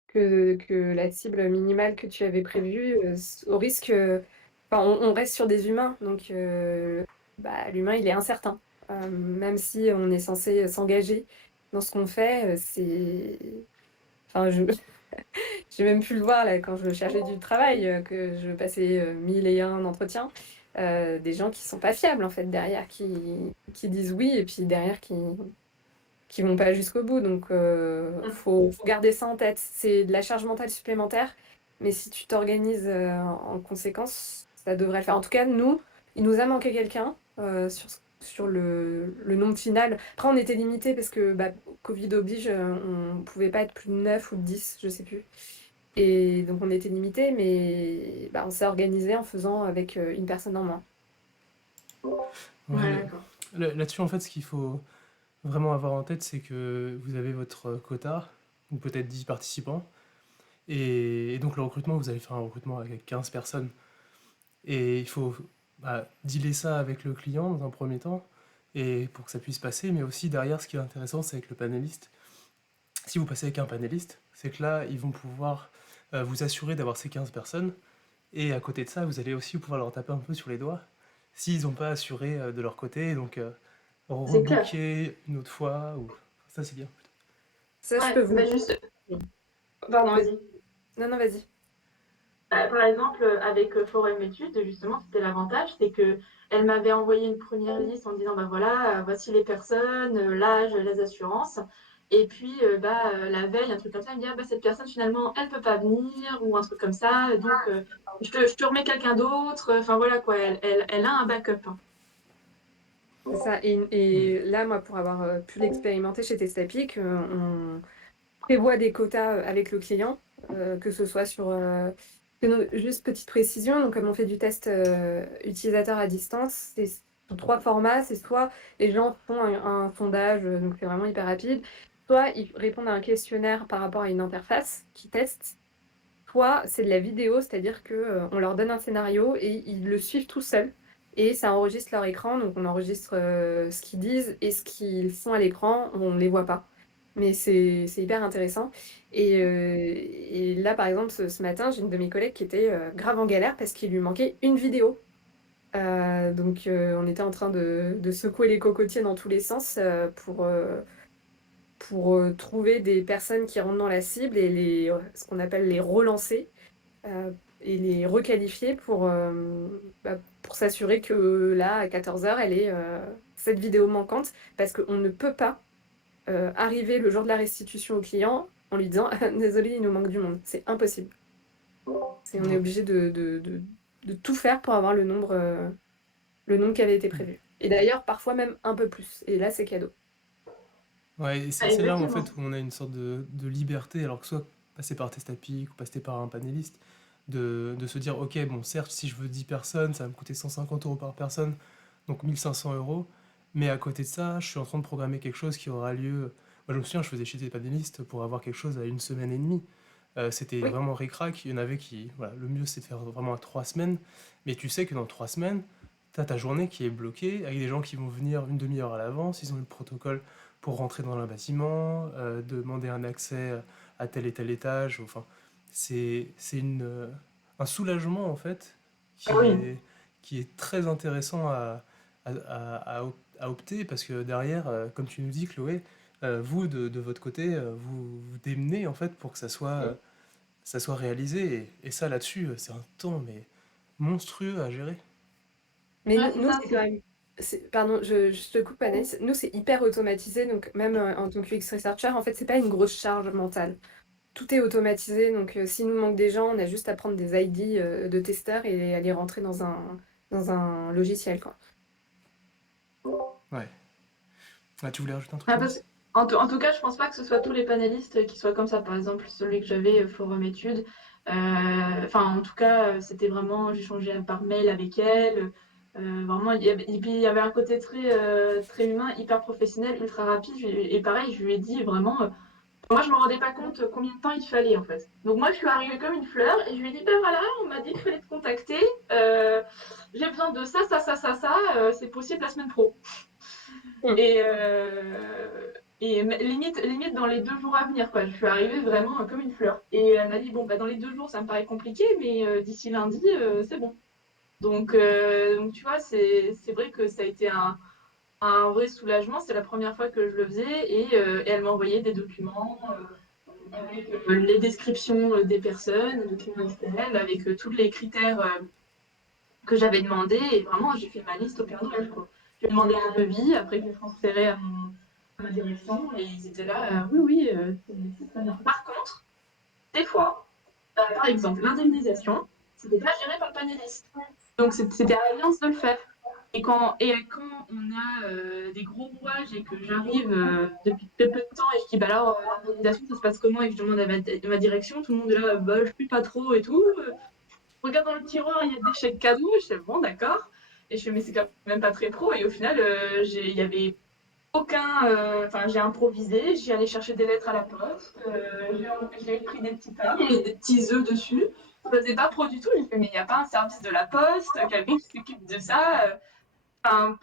que la cible minimale que tu avais prévue, au risque, enfin, on reste sur des humains, donc bah, l'humain, il est incertain. Même si on est censé s'engager dans ce qu'on fait, c'est enfin, j'ai même pu le voir là quand je cherchais du travail, que je passais, 1001 entretiens, des gens qui sont pas fiables en fait derrière, qui disent oui et puis derrière qui vont pas jusqu'au bout. Donc, faut garder ça en tête. C'est de la charge mentale supplémentaire, mais si tu t'organises, en conséquence, ça devrait le faire. En tout cas, nous, il nous a manqué quelqu'un, sur le nombre final. Après, on était limité parce que, bah, Covid oblige, on pouvait pas être plus de 9 ou de 10, je sais plus. Et donc on était limité, mais bah, on s'est organisé en faisant avec, une personne en moins. Ouais, Ouais, d'accord. là-dessus, en fait, ce qu'il faut vraiment avoir en tête, c'est que vous avez votre quota, ou peut-être 10 participants, et donc le recrutement, vous allez faire un recrutement avec 15 personnes. Et il faut bah, dealer ça avec le client dans un premier temps, et pour que ça puisse passer, mais aussi derrière, ce qui est intéressant, c'est avec le panéliste. Si vous passez avec un panéliste, c'est que là, ils vont pouvoir vous assurer d'avoir ces 15 personnes, et à côté de ça, vous allez aussi pouvoir leur taper un peu sur les doigts, s'ils n'ont pas assuré de leur côté, donc C'est clair. rebooker une autre fois, ou... Ça c'est bien. Ça, je peux Ouais, vous bah juste, pardon, vas-y. vas-y. Non, non, vas-y. Bah, par exemple, avec Forum Études, justement, c'était l'avantage, c'est que elle m'avait envoyé une première liste en disant, bah voilà, voici les personnes, l'âge, les assurances. Et puis, la veille, un truc comme ça, elle me dit, ah, bah, cette personne, finalement, elle peut pas venir, ou un truc comme ça. Donc, je te remets quelqu'un d'autre. Enfin, voilà, quoi. Elle a un backup, hein. C'est ça. Et là, moi, pour avoir pu l'expérimenter chez Testapic, on prévoit des quotas avec le client, que ce soit sur... juste petite précision, donc comme on fait du test utilisateur à distance, c'est sous 3 formats. C'est soit les gens font un sondage, donc c'est vraiment hyper rapide, soit ils répondent à un questionnaire par rapport à une interface qui teste, soit c'est de la vidéo, c'est-à-dire que on leur donne un scénario et ils le suivent tout seuls. Et ça enregistre leur écran, donc on enregistre ce qu'ils disent et ce qu'ils font à l'écran, on ne les voit pas. Mais c'est hyper intéressant. Et là, par exemple, ce matin, j'ai une de mes collègues qui était grave en galère parce qu'il lui manquait une vidéo. Donc on était en train de secouer les cocotiers dans tous les sens pour trouver des personnes qui rentrent dans la cible et ce qu'on appelle les relancer et les requalifier pour pour s'assurer que là, à 14h, elle ait cette vidéo manquante, parce qu'on ne peut pas arriver le jour de la restitution au client en lui disant désolé, il nous manque du monde. C'est impossible. On est obligé de tout faire pour avoir le nombre qui avait été prévu. Et d'ailleurs, parfois même un peu plus. Et là, c'est cadeau. Ouais, et Ah, c'est là en exactement. fait où on a une sorte de liberté, alors que soit passer par Testapic ou passer par un panéliste, de se dire, ok, bon, certes, si je veux 10 personnes, ça va me coûter 150 € par personne, donc 1 500 €, mais à côté de ça, je suis en train de programmer quelque chose qui aura lieu. Moi, je me souviens, je faisais chez des panélistes pour avoir quelque chose à 1 semaine et demie. C'était Oui. vraiment ric-rac. Il y en avait qui, voilà, le mieux c'est de faire vraiment à 3 semaines, mais tu sais que dans 3 semaines, t'as ta journée qui est bloquée avec des gens qui vont venir une demi-heure à l'avance, ils ont eu le protocole pour rentrer dans un bâtiment, demander un accès à tel et tel étage. Enfin, c'est un soulagement en fait Ah qui oui. est, qui est très intéressant à opter parce que derrière, comme tu nous dis Chloé, vous de votre côté, vous démenez en fait pour que ça soit réalisé et ça là-dessus, c'est un temps mais monstrueux à gérer. Mais Ouais, c'est nous ça, c'est quand même. Pardon, je te coupe, Anaïs. Nous, c'est hyper automatisé, donc même en tant que UX researcher, en fait, c'est pas une grosse charge mentale. Tout est automatisé, donc s'il nous manque des gens, on a juste à prendre des ID de testeurs et à les rentrer dans un logiciel, quoi. Ouais. Ah, tu voulais rajouter un truc, Ah, Anaïs? en tout cas, je pense pas que ce soit tous les panélistes qui soient comme ça. Par exemple, celui que j'avais, Forum Études, enfin, en tout cas, c'était vraiment, j'échangeais par mail avec elle. Vraiment, et puis il y avait un côté très humain, hyper professionnel, ultra rapide. Et pareil, je lui ai dit vraiment, moi, je me rendais pas compte combien de temps il fallait en fait. Donc moi, je suis arrivée comme une fleur et je lui ai dit, ben voilà, on m'a dit qu'il fallait te contacter. euh, j'ai besoin de ça, ça, ça, ça, ça. C'est possible la semaine pro. Mm. Et, limite dans les 2 jours à venir, quoi. Je suis arrivée vraiment comme une fleur. Et elle m'a dit, bon, bah, dans les 2 jours, ça me paraît compliqué, mais d'ici lundi, c'est bon. Donc, tu vois, c'est vrai que ça a été un vrai soulagement. C'était la première fois que je le faisais et elle m'a envoyé des documents avec les descriptions des personnes, des documents XML, avec tous les critères que j'avais demandé. Et vraiment, j'ai fait ma liste au Père Noël, quoi. J'ai demandé un devis, après que j'ai transféré à ma direction, et ils étaient là, oui, oui, c'est très bien. Par contre, des fois, par exemple, l'indemnisation, c'était pas géré par le panéliste. Donc c'était à l'Alliance de le faire. Et quand on a des gros rouages et que j'arrive depuis très peu de temps et je dis bah alors l'organisation ça se passe comment et que je demande à ma direction, tout le monde est là bah je suis pas trop et tout. Regarde dans le tiroir, il y a des chèques cadeaux, je fais bon d'accord. Et je fais mais c'est quand même pas très pro et au final il y avait aucun enfin j'ai improvisé, j'ai allé chercher des lettres à la poste, j'ai pris des petits pains et des petits œufs dessus. Ça faisait pas pro du tout, j'ai fait mais il n'y a pas un service de la poste, quelqu'un qui s'occupe de ça. Enfin,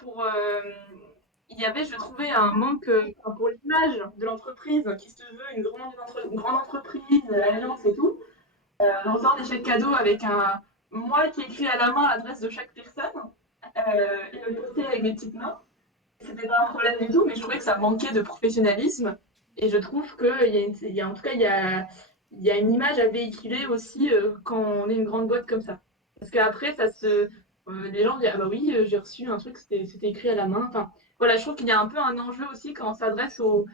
il y avait, je trouvais, un manque enfin, pour l'image de l'entreprise qui se veut une grande entreprise, alliance et tout. On sort des chèques cadeaux avec un moi qui écrit à la main l'adresse de chaque personne et le poster avec mes petites mains. C'était pas un problème du tout, mais je trouvais que ça manquait de professionnalisme. Et je trouve en tout cas, il y a une image à véhiculer aussi quand on est une grande boîte comme ça. Parce qu'après, les gens disent, ah bah oui, j'ai reçu un truc, c'était écrit à la main. Enfin, voilà, je trouve qu'il y a un peu un enjeu aussi quand on s'adresse aux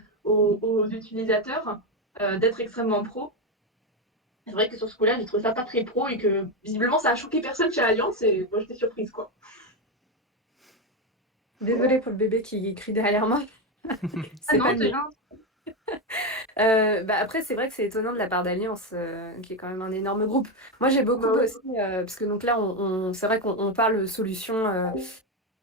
utilisateurs d'être extrêmement pro. C'est vrai que sur ce coup-là, j'ai trouvé ça pas très pro et que visiblement ça a choqué personne chez Alliance et moi j'étais surprise quoi. Désolée pour le bébé qui crie derrière moi. Ah C'est pas non, le c'est mien. bien. Bah après, c'est vrai que c'est étonnant de la part d'Alliance, qui est quand même un énorme groupe. Moi, j'ai beaucoup Bah oui. bossé, parce que donc là, c'est vrai qu'on parle solution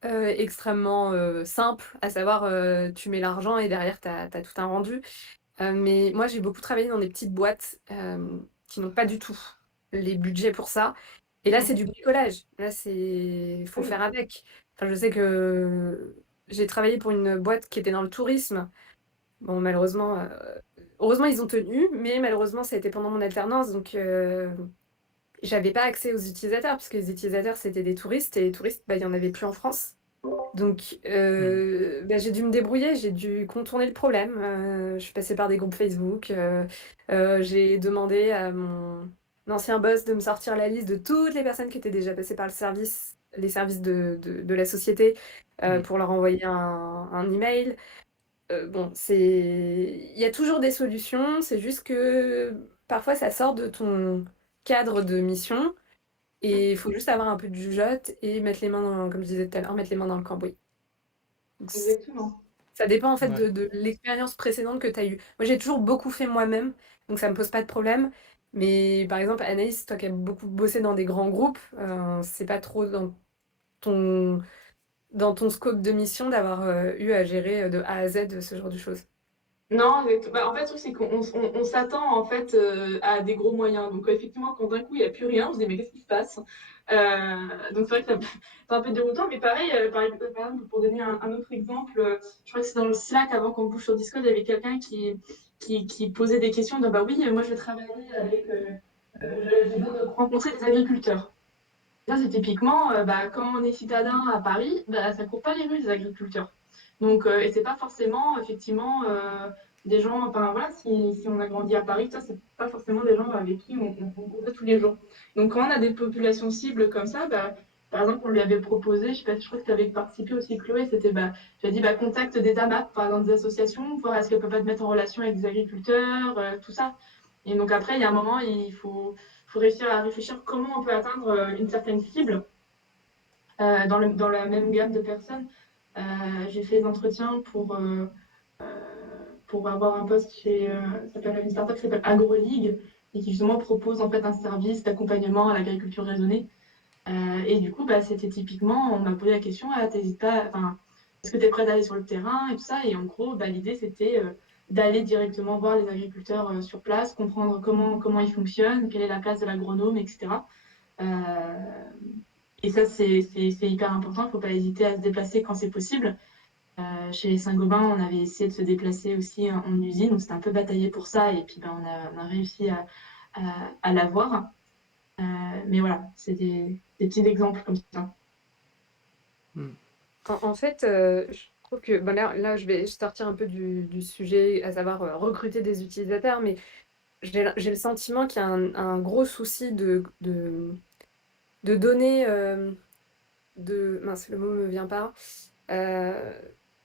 extrêmement simple, à savoir, tu mets l'argent et derrière, tu as tout un rendu. Mais moi, j'ai beaucoup travaillé dans des petites boîtes qui n'ont pas du tout les budgets pour ça. Et là, c'est du bricolage. Là, faut faire avec. Enfin, je sais que j'ai travaillé pour une boîte qui était dans le tourisme. Bon, malheureusement, heureusement, ils ont tenu, mais malheureusement, ça a été pendant mon alternance, donc j'avais pas accès aux utilisateurs, parce que les utilisateurs, c'était des touristes, et les touristes, bah, il y en avait plus en France. Donc, Hmm. bah, j'ai dû me débrouiller, j'ai dû contourner le problème. Je suis passée par des groupes Facebook, j'ai demandé à mon ancien boss de me sortir la liste de toutes les personnes qui étaient déjà passées par le service les services de la société Mm. pour leur envoyer un email. Bon, il y a toujours des solutions, c'est juste que parfois ça sort de ton cadre de mission et il faut juste avoir un peu de jugeote et mettre les mains comme je disais tout à l'heure, mettre les mains dans le cambouis. Donc, Exactement. ça dépend en fait Ouais. de l'expérience précédente que tu as eue. Moi, j'ai toujours beaucoup fait moi-même, donc ça me pose pas de problème. Mais par exemple, Anaïs, toi qui as beaucoup bossé dans des grands groupes, c'est pas trop ton, dans ton scope de mission d'avoir eu à gérer de A à Z ce genre de choses. Non, bah, en fait, le truc, c'est qu'on s'attend en fait à des gros moyens. Donc, effectivement, quand d'un coup, il n'y a plus rien, on se dit, mais qu'est-ce qui se passe? Donc, c'est vrai que c'est un peu déroutant, mais pareil, par exemple, pour donner un autre exemple, je crois que c'est dans le Slack, avant qu'on bouge sur Discord, il y avait quelqu'un qui posait des questions de, bah oui, moi, je vais travailler avec, j'ai besoin de rencontrer des agriculteurs. Là, c'est typiquement, bah, quand on est citadin à Paris, bah, ça court pas les rues, les agriculteurs. Donc, et c'est pas forcément, effectivement, des gens, enfin voilà, si on a grandi à Paris, ça, c'est pas forcément des gens avec qui on côtoie tous les jours. Donc, quand on a des populations cibles comme ça, bah, par exemple, on lui avait proposé, je sais pas, je crois que tu avais participé aussi, Chloé, c'était, bah, j'ai dit, bah, contacte des AMAP, par exemple, des associations, voir est-ce qu'elles peuvent pas te mettre en relation avec des agriculteurs, tout ça. Et donc, après, il y a un moment, il faut réussir à réfléchir comment on peut atteindre une certaine cible dans la même gamme de personnes. J'ai fait des entretiens pour avoir un poste chez ça s'appelle une startup qui s'appelle AgroLeague et qui justement propose en fait un service d'accompagnement à l'agriculture raisonnée. Et du coup, bah, c'était typiquement, on m'a posé la question, ah, t'hésites pas, enfin, est-ce que tu es prête à aller sur le terrain et tout ça. Et en gros, bah, l'idée, c'était d'aller directement voir les agriculteurs sur place, comprendre comment ils fonctionnent, quelle est la place de l'agronome, etc. Euh, et ça, c'est hyper important. Il ne faut pas hésiter à se déplacer quand c'est possible. Chez Saint-Gobain, on avait essayé de se déplacer aussi en usine. On s'était un peu bataillé pour ça. Et puis, ben, on a réussi à l'avoir. Mais voilà, c'est des petits exemples comme ça. Mm. En fait, je trouve que bon, là, je vais sortir un peu du sujet, à savoir recruter des utilisateurs, mais j'ai le sentiment qu'il y a un gros souci de données, mince, le mot me vient pas. Euh,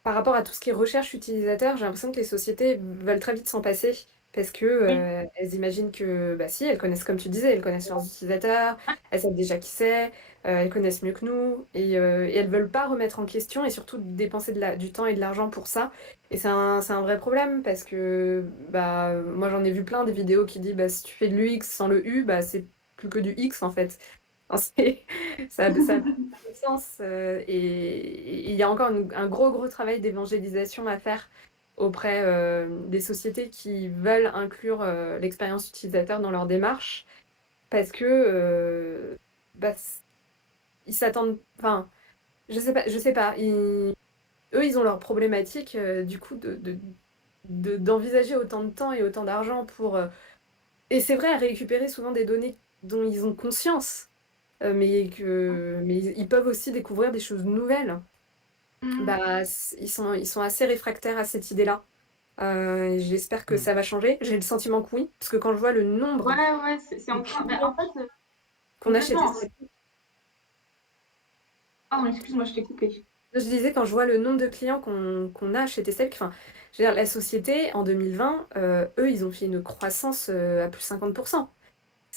Par rapport à tout ce qui est recherche utilisateur, j'ai l'impression que les sociétés veulent très vite s'en passer parce que Oui, elles imaginent que, bah si, elles connaissent, comme tu disais, elles connaissent leurs utilisateurs, elles savent déjà qui c'est, elles connaissent mieux que nous et elles veulent pas remettre en question et surtout dépenser du temps et de l'argent pour ça. Et c'est un vrai problème parce que bah moi j'en ai vu plein des vidéos qui disent bah si tu fais de l'UX sans le U, bah c'est plus que du X en fait. Enfin, ça a pas de sens. Et il y a encore un gros travail d'évangélisation à faire auprès des sociétés qui veulent inclure l'expérience utilisateur dans leur démarche parce que bah, ils s'attendent. Enfin, je sais pas. Eux, ils ont leur problématique du coup d'envisager autant de temps et autant d'argent pour. Et c'est vrai, à récupérer souvent des données dont ils ont conscience mais ils peuvent aussi découvrir des choses nouvelles. mmh, Bah, ils sont assez réfractaires à cette idée-là. Et j'espère que Mm. ça va changer. J'ai le sentiment que oui, parce que quand je vois le nombre ouais, ouais, c'est de en train. Mais en clients fait, qu'on a chez complètement. TCL, Pardon, excuse-moi, je t'ai coupé. je disais quand je vois le nombre de clients qu'on a chez TCL, enfin, je veux dire, la société en 2020, eux, ils ont fait une croissance à plus 50%.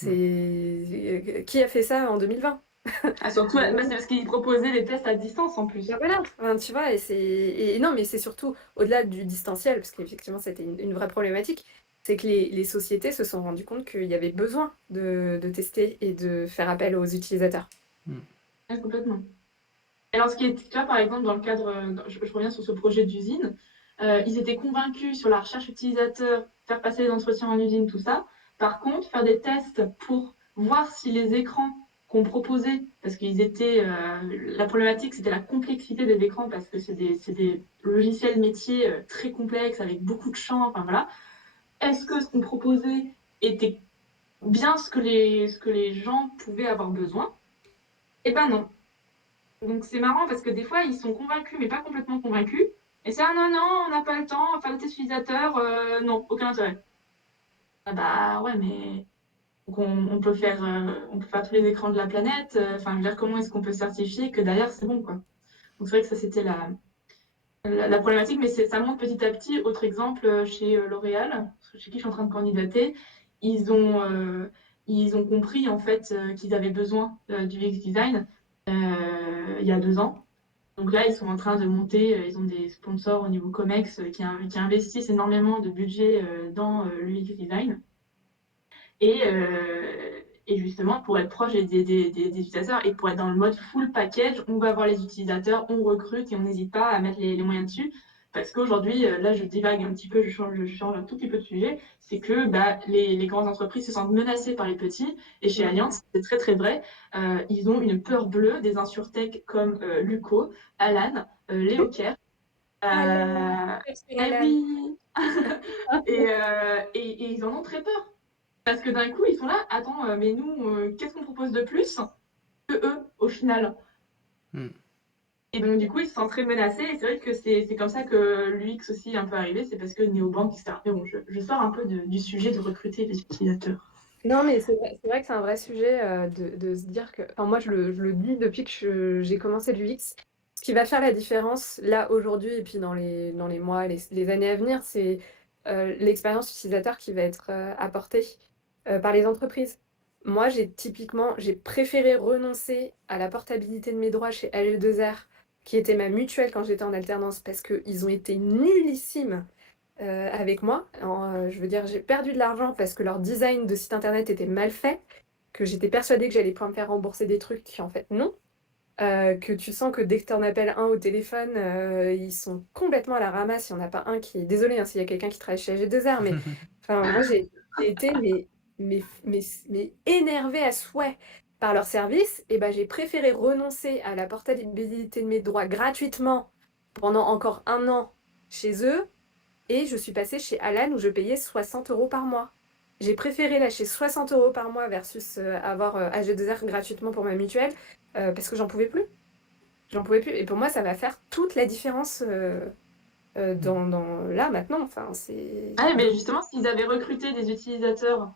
Mm. Qui a fait ça en 2020? Ah, surtout, bah, c'est parce qu'ils proposaient des tests à distance en plus. Ben voilà, enfin, tu vois, et non, mais c'est surtout au-delà du distanciel, parce qu'effectivement, c'était une vraie problématique, c'est que les sociétés se sont rendues compte qu'il y avait besoin de tester et de faire appel aux utilisateurs. Mm. Ouais, complètement. Et alors, ce qui est, tu vois, par exemple, dans le cadre, je reviens sur ce projet d'usine, ils étaient convaincus sur la recherche utilisateur, faire passer les entretiens en usine, tout ça. Par contre, faire des tests pour voir si les écrans qu'on proposait, parce qu'ils étaient, la problématique, c'était la complexité des écrans, parce que c'est des logiciels métiers très complexes, avec beaucoup de champs, enfin voilà. Est-ce que ce qu'on proposait était bien ce que les gens pouvaient avoir besoin? Eh ben non. Donc c'est marrant parce que des fois, ils sont convaincus, mais pas complètement convaincus. Et c'est ah non, non, on n'a pas le temps, faire le test utilisateur, non, aucun intérêt. Ah bah ouais, mais Donc on peut faire tous les écrans de la planète. Enfin, je veux dire, comment est-ce qu'on peut certifier que derrière c'est bon, quoi. Donc c'est vrai que ça c'était la problématique, mais ça monte petit à petit. Autre exemple, chez L'Oréal, chez qui je suis en train de candidater, ils ont, euh, ils ont compris en fait qu'ils avaient besoin du UX design il y a 2 ans. Donc là, ils sont en train de monter, ils ont des sponsors au niveau COMEX qui investissent énormément de budget dans l'UX design. Et justement, pour être proche des utilisateurs et pour être dans le mode full package, on va voir les utilisateurs, on recrute et on n'hésite pas à mettre les moyens dessus. Parce qu'aujourd'hui, là, je divague un petit peu, je change un tout petit peu de sujet, c'est que bah, les grandes entreprises se sentent menacées par les petits. Et chez Mm. Allianz, c'est très très vrai, ils ont une peur bleue des insurtech comme Luco, Alan, Léo Kerr. Alan, Euh, sur eh Alan. oui et ils en ont très peur. Parce que d'un coup, ils sont là, attends, mais nous, qu'est-ce qu'on propose de plus que eux, au final? Hmm. Et donc, du coup, ils se sentent très menacés. Et c'est vrai que c'est comme ça que l'UX aussi est un peu arrivé, c'est parce que Néobank, etc. Mais bon, je sors un peu du sujet de recruter les utilisateurs. Non, mais c'est vrai que c'est un vrai sujet de se dire que. Enfin, moi, je le dis depuis que j'ai commencé l'UX. Ce qui va faire la différence, là, aujourd'hui, et puis dans les mois, les années à venir, c'est l'expérience utilisateur qui va être apportée par les entreprises. Moi, j'ai préféré renoncer à la portabilité de mes droits chez AG2R, qui était ma mutuelle quand j'étais en alternance, parce qu'ils ont été nullissimes avec moi. Je veux dire, j'ai perdu de l'argent parce que leur design de site internet était mal fait, que j'étais persuadée que j'allais pouvoir me faire rembourser des trucs qui en fait non. Que tu sens que dès que tu en appelles un au téléphone, ils sont complètement à la ramasse. Il n'y en a pas un qui est. Désolée hein, s'il y a quelqu'un qui travaille chez AG2R, mais enfin, moi j'ai été mais énervée à souhait par leur service. Et ben, j'ai préféré renoncer à la portabilité de mes droits gratuitement pendant encore 1 an chez eux et je suis passée chez Alan où je payais 60 euros par mois. J'ai préféré lâcher 60 euros par mois versus avoir AG2R gratuitement pour ma mutuelle parce que j'en pouvais plus. J'en pouvais plus. Et pour moi, ça va faire toute la différence là, maintenant. Enfin, c'est. Ah, mais justement, s'ils avaient recruté des utilisateurs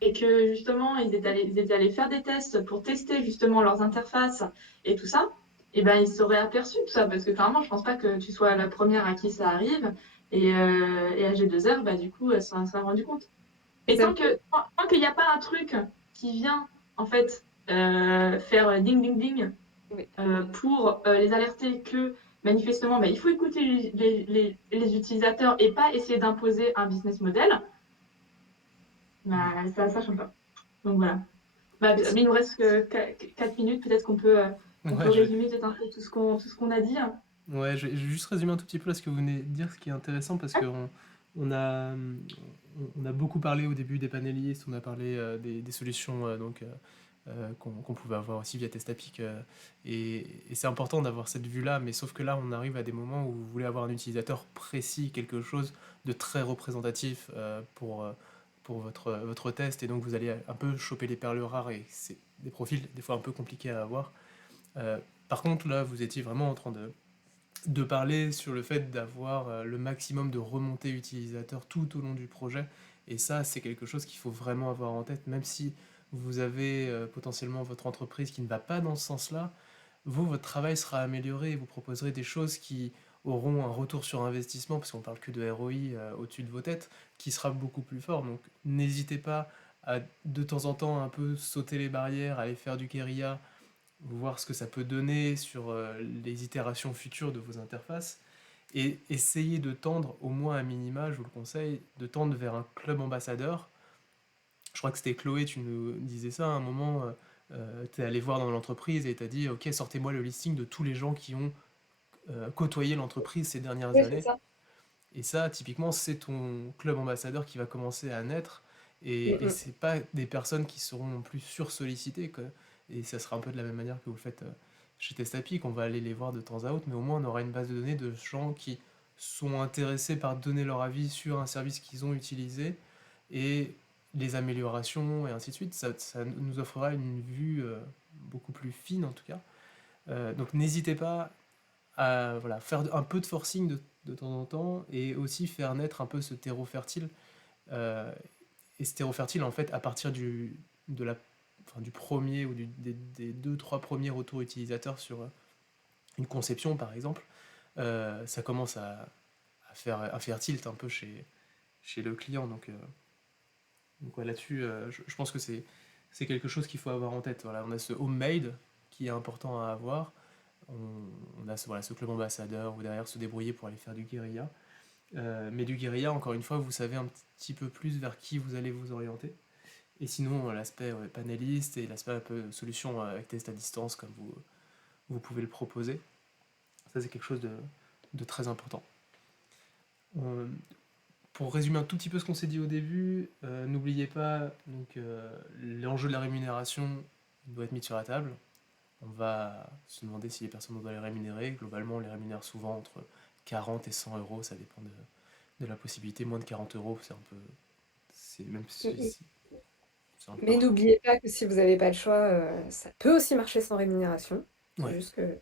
et que justement, ils étaient allés faire des tests pour tester justement leurs interfaces et tout ça, et ben, ils s'auraient aperçu tout ça. Parce que clairement, je pense pas que tu sois la première à qui ça arrive. Et à G2R, bah, du coup, elles s'en sont rendu compte. Et Et ça, tant qu'il n'y a pas un truc qui vient, en fait, faire ding, ding, ding, oui. pour les alerter que, manifestement, bah, il faut écouter les utilisateurs et pas essayer d'imposer un business model, bah, ça change pas. Donc voilà. Bah, Mais mais il nous reste que 4 minutes, peut-être qu'on peut Ouais, résumer peut-être un peu tout ce qu'on a dit. ouais, je vais juste résumer un tout petit peu là ce que vous venez de dire, ce qui est intéressant parce qu'on on a beaucoup parlé au début des panélistes, on a parlé des solutions qu'on pouvait avoir aussi via Testapic. Et c'est important d'avoir cette vue-là, mais sauf que là, on arrive à des moments où vous voulez avoir un utilisateur précis, quelque chose de très représentatif pour votre test, et donc vous allez un peu choper les perles rares, et c'est des profils des fois un peu compliqués à avoir. Euh, Par contre, là, vous étiez vraiment en train de parler sur le fait d'avoir le maximum de remontées utilisateurs tout au long du projet. Et ça, c'est quelque chose qu'il faut vraiment avoir en tête, même si vous avez potentiellement votre entreprise qui ne va pas dans ce sens-là, vous, votre travail sera amélioré et vous proposerez des choses qui auront un retour sur investissement, parce qu'on parle que de ROI au-dessus de vos têtes, qui sera beaucoup plus fort. Donc n'hésitez pas à de temps en temps un peu sauter les barrières, aller faire du guérilla, voir ce que ça peut donner sur les itérations futures de vos interfaces, et essayer de tendre, au moins à minima, je vous le conseille, de tendre vers un club ambassadeur. Je crois que c'était Chloé, tu nous disais ça à un moment, tu es allé voir dans l'entreprise et tu as dit, ok, sortez-moi le listing de tous les gens qui ont côtoyé l'entreprise ces dernières Oui, c'est années. ça. Et ça, typiquement, c'est ton club ambassadeur qui va commencer à naître. Mm, Et mm. c'est pas des personnes qui seront non plus sursollicitées, quoi. Et ça sera un peu de la même manière que vous le faites chez Testapi, qu'on va aller les voir de temps à autre, mais au moins on aura une base de données de gens qui sont intéressés par donner leur avis sur un service qu'ils ont utilisé et les améliorations et ainsi de suite. Ça nous offrera une vue beaucoup plus fine en tout cas. Donc n'hésitez pas à voilà, faire un peu de forcing de temps en temps et aussi faire naître un peu ce terreau fertile. Euh, Stérofertile, en fait, à partir du premier ou des deux, trois premiers retours utilisateurs sur une conception, par exemple, ça commence à faire tilt un peu chez le client. Donc ouais, là-dessus, je pense que c'est quelque chose qu'il faut avoir en tête. Voilà, on a ce homemade qui est important à avoir. On a ce club ambassadeur ou derrière se débrouiller pour aller faire du guérilla. Mais du guérilla, encore une fois, vous savez un petit peu plus vers qui vous allez vous orienter. Et sinon, l'aspect panéliste et l'aspect un peu solution avec test à distance, comme vous pouvez le proposer, ça c'est quelque chose de très important. Euh, pour résumer un tout petit peu ce qu'on s'est dit au début, n'oubliez pas donc l'enjeu de la rémunération doit être mis sur la table. On va se demander si les personnes doivent les rémunérer. Globalement, on les rémunère souvent entre 40 et 100 euros, ça dépend de la possibilité. Moins de 40 euros, c'est un peu. C'est même c'est un peu Mais n'oubliez pas que si vous n'avez pas le choix, ça peut aussi marcher sans rémunération. C'est Ouais, juste que,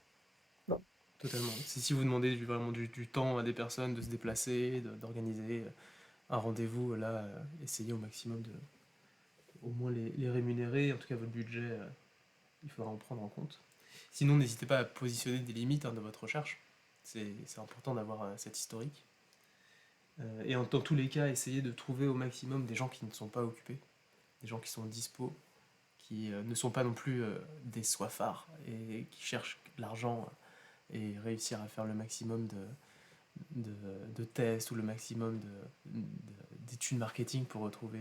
bon. totalement. C'est si vous demandez vraiment du temps à des personnes de se déplacer, d'organiser un rendez-vous, là, essayez au maximum de au moins les rémunérer. En tout cas, votre budget, il faudra en prendre en compte. Sinon, n'hésitez pas à positionner des limites de votre recherche. C'est important d'avoir cet historique. Et dans tous les cas, essayez de trouver au maximum des gens qui ne sont pas occupés, des gens qui sont dispo, qui ne sont pas non plus des soifards et qui cherchent l'argent et réussir à faire le maximum de tests ou le maximum d'études marketing pour retrouver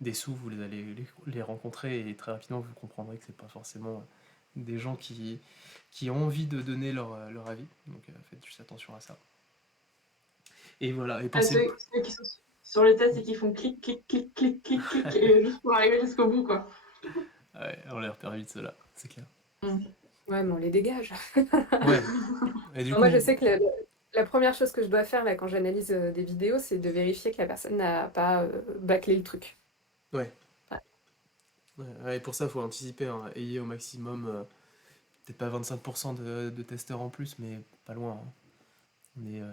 des sous. Vous allez les rencontrer et très rapidement vous comprendrez que c'est pas forcément des gens qui ont envie de donner leur avis. Donc faites juste attention à ça. Et voilà, et pensez. Ceux qui sont sur le test et qui font clic, clic, clic, clic, clic, clic, et juste pour arriver jusqu'au bout, quoi. Ouais, on les repère vite ceux-là, c'est clair. Ouais, mais on les dégage. Ouais. Et du Moi, coup, je sais que la première chose que je dois faire là, quand j'analyse des vidéos, c'est de vérifier que la personne n'a pas bâclé le truc. ouais. Ouais. Ouais, et pour ça, il faut anticiper. Ayez au maximum, peut-être pas 25% de testeurs en plus, mais pas loin.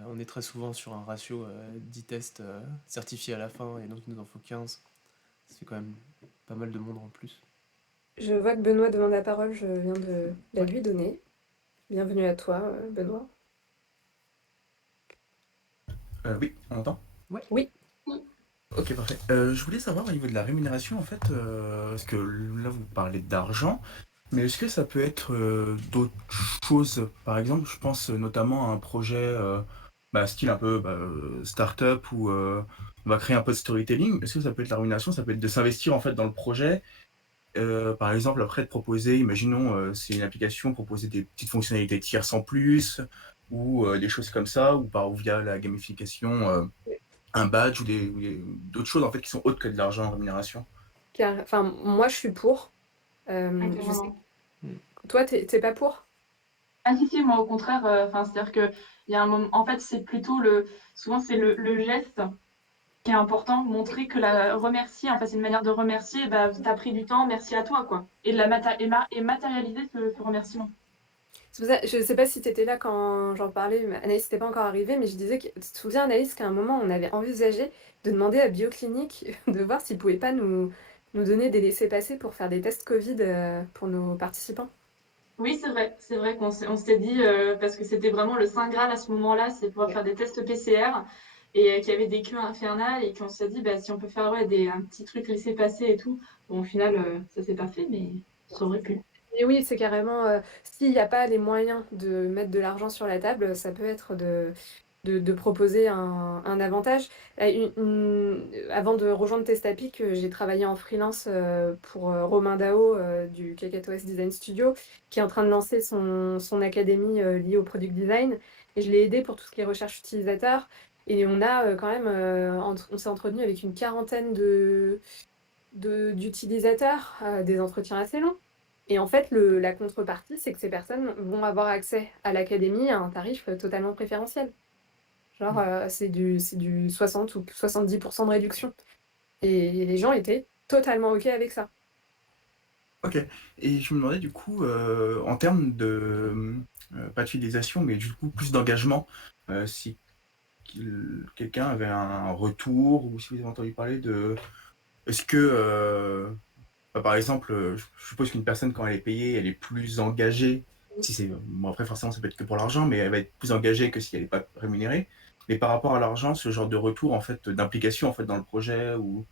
On est très souvent sur un ratio 10 tests certifiés à la fin, et donc il nous en faut 15. C'est quand même pas mal de monde en plus. Je vois que Benoît demande la parole, je viens de la Ouais. lui donner. Bienvenue à toi, Benoît. Oui, on entend? Oui. Ok, parfait. Je voulais savoir au niveau de la rémunération, en fait, parce que là, vous parlez d'argent, mais est-ce que ça peut être d'autres choses? Par exemple, je pense notamment à un projet style un peu start-up où on va créer un peu de storytelling. Est-ce que ça peut être la rémunération? Ça peut être de s'investir en fait dans le projet. Par exemple, après de proposer, imaginons, c'est une application, proposer des petites fonctionnalités tierces en plus, ou des choses comme ça, ou via la gamification. Un badge ou d'autres choses en fait qui sont autres que de l'argent en rémunération. Enfin, moi, je suis pour. Ok, Je sais vraiment. que toi, t'es pas pour? Ah si, si, moi au contraire, c'est-à-dire que il y a un moment, en fait, c'est plutôt souvent c'est le geste qui est important, montrer que remercier, en fait, c'est une manière de remercier, bah, t'as pris du temps, merci à toi, quoi. Et et matérialiser ce remerciement. C'est pour ça, je sais pas si tu étais là quand j'en parlais, mais Anaïs n'était pas encore arrivée, mais je disais que tu te souviens, Anaïs, qu'à un moment, on avait envisagé de demander à Bioclinique de voir s'ils pouvaient pas nous donner des laissez-passer pour faire des tests Covid pour nos participants. Oui, c'est vrai on s'était dit, parce que c'était vraiment le Saint Graal à ce moment-là, c'est pouvoir Ouais. faire des tests PCR et qu'il y avait des queues infernales et qu'on s'est dit, bah, si on peut faire un petit truc laisser passer et tout. Bon, au final, ça s'est pas fait, mais ça aurait pu. Et oui, c'est carrément, s'il n'y a pas les moyens de mettre de l'argent sur la table, ça peut être de proposer un avantage. Avant de rejoindre Testapic, j'ai travaillé en freelance pour Romain Dao du KKTOS Design Studio, qui est en train de lancer son académie liée au product design. Et je l'ai aidé pour tout ce qui est recherche utilisateur. Et on a quand même, on s'est entretenu avec une quarantaine d'utilisateurs, des entretiens assez longs. Et en fait, la contrepartie, c'est que ces personnes vont avoir accès à l'académie à un tarif totalement préférentiel. Genre, c'est du 60 ou 70% de réduction. Et les gens étaient totalement OK avec ça. Ok. Et je me demandais du coup, en termes de, pas de fidélisation, mais du coup plus d'engagement, si quelqu'un avait un retour ou si vous avez entendu parler de est-ce que, par exemple, je suppose qu'une personne, quand elle est payée, elle est plus engagée. Si c'est, bon, après, forcément, ça peut être que pour l'argent, mais elle va être plus engagée que si elle n'est pas rémunérée. Mais par rapport à l'argent, ce genre de retour, en fait, d'implication, en fait, dans le projet, ou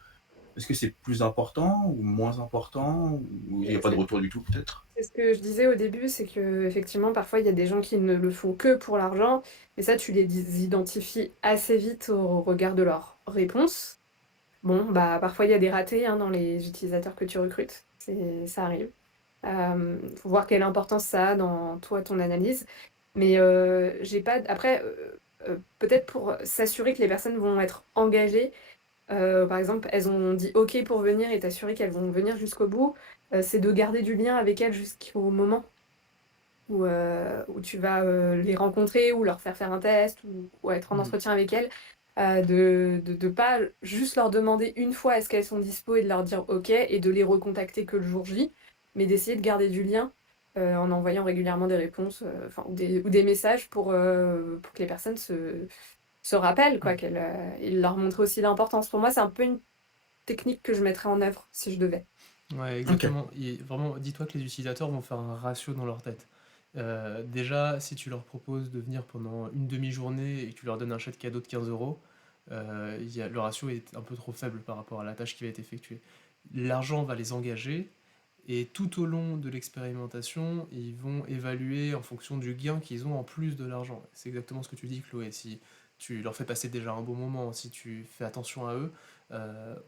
est-ce que c'est plus important ou moins important, ou il n'y a pas de C'est retour du tout, peut-être? c'est ce que je disais au début, c'est que effectivement parfois il y a des gens qui ne le font que pour l'argent, mais ça tu les identifies assez vite au regard de leurs réponses. Bon, bah parfois il y a des ratés hein, dans les utilisateurs que tu recrutes, ça arrive. Faut voir quelle importance ça a dans toi, ton analyse. Mais j'ai pas. Après, peut-être pour s'assurer que les personnes vont être engagées, par exemple, elles ont dit OK pour venir et t'assurer qu'elles vont venir jusqu'au bout, c'est de garder du lien avec elles jusqu'au moment où tu vas les rencontrer ou leur faire un test ou être en Mhm. entretien avec elles. De pas juste leur demander une fois est-ce qu'elles sont dispo et de leur dire OK et de les recontacter que le jour J, mais d'essayer de garder du lien en envoyant régulièrement des réponses enfin, ou des messages pour que les personnes se rappellent, quoi, et leur montrer aussi l'importance. Pour moi, c'est un peu une technique que je mettrais en œuvre si je devais. Ouais, Ok. exactement. Vraiment, dis-toi que les utilisateurs vont faire un ratio dans leur tête. Déjà, si tu leur proposes de venir pendant une demi-journée et que tu leur donnes un chèque cadeau de 15 euros, le ratio est un peu trop faible par rapport à la tâche qui va être effectuée. L'argent va les engager et tout au long de l'expérimentation, ils vont évaluer en fonction du gain qu'ils ont en plus de l'argent. C'est exactement ce que tu dis, Chloé. Si tu leur fais passer déjà un bon moment, si tu fais attention à eux,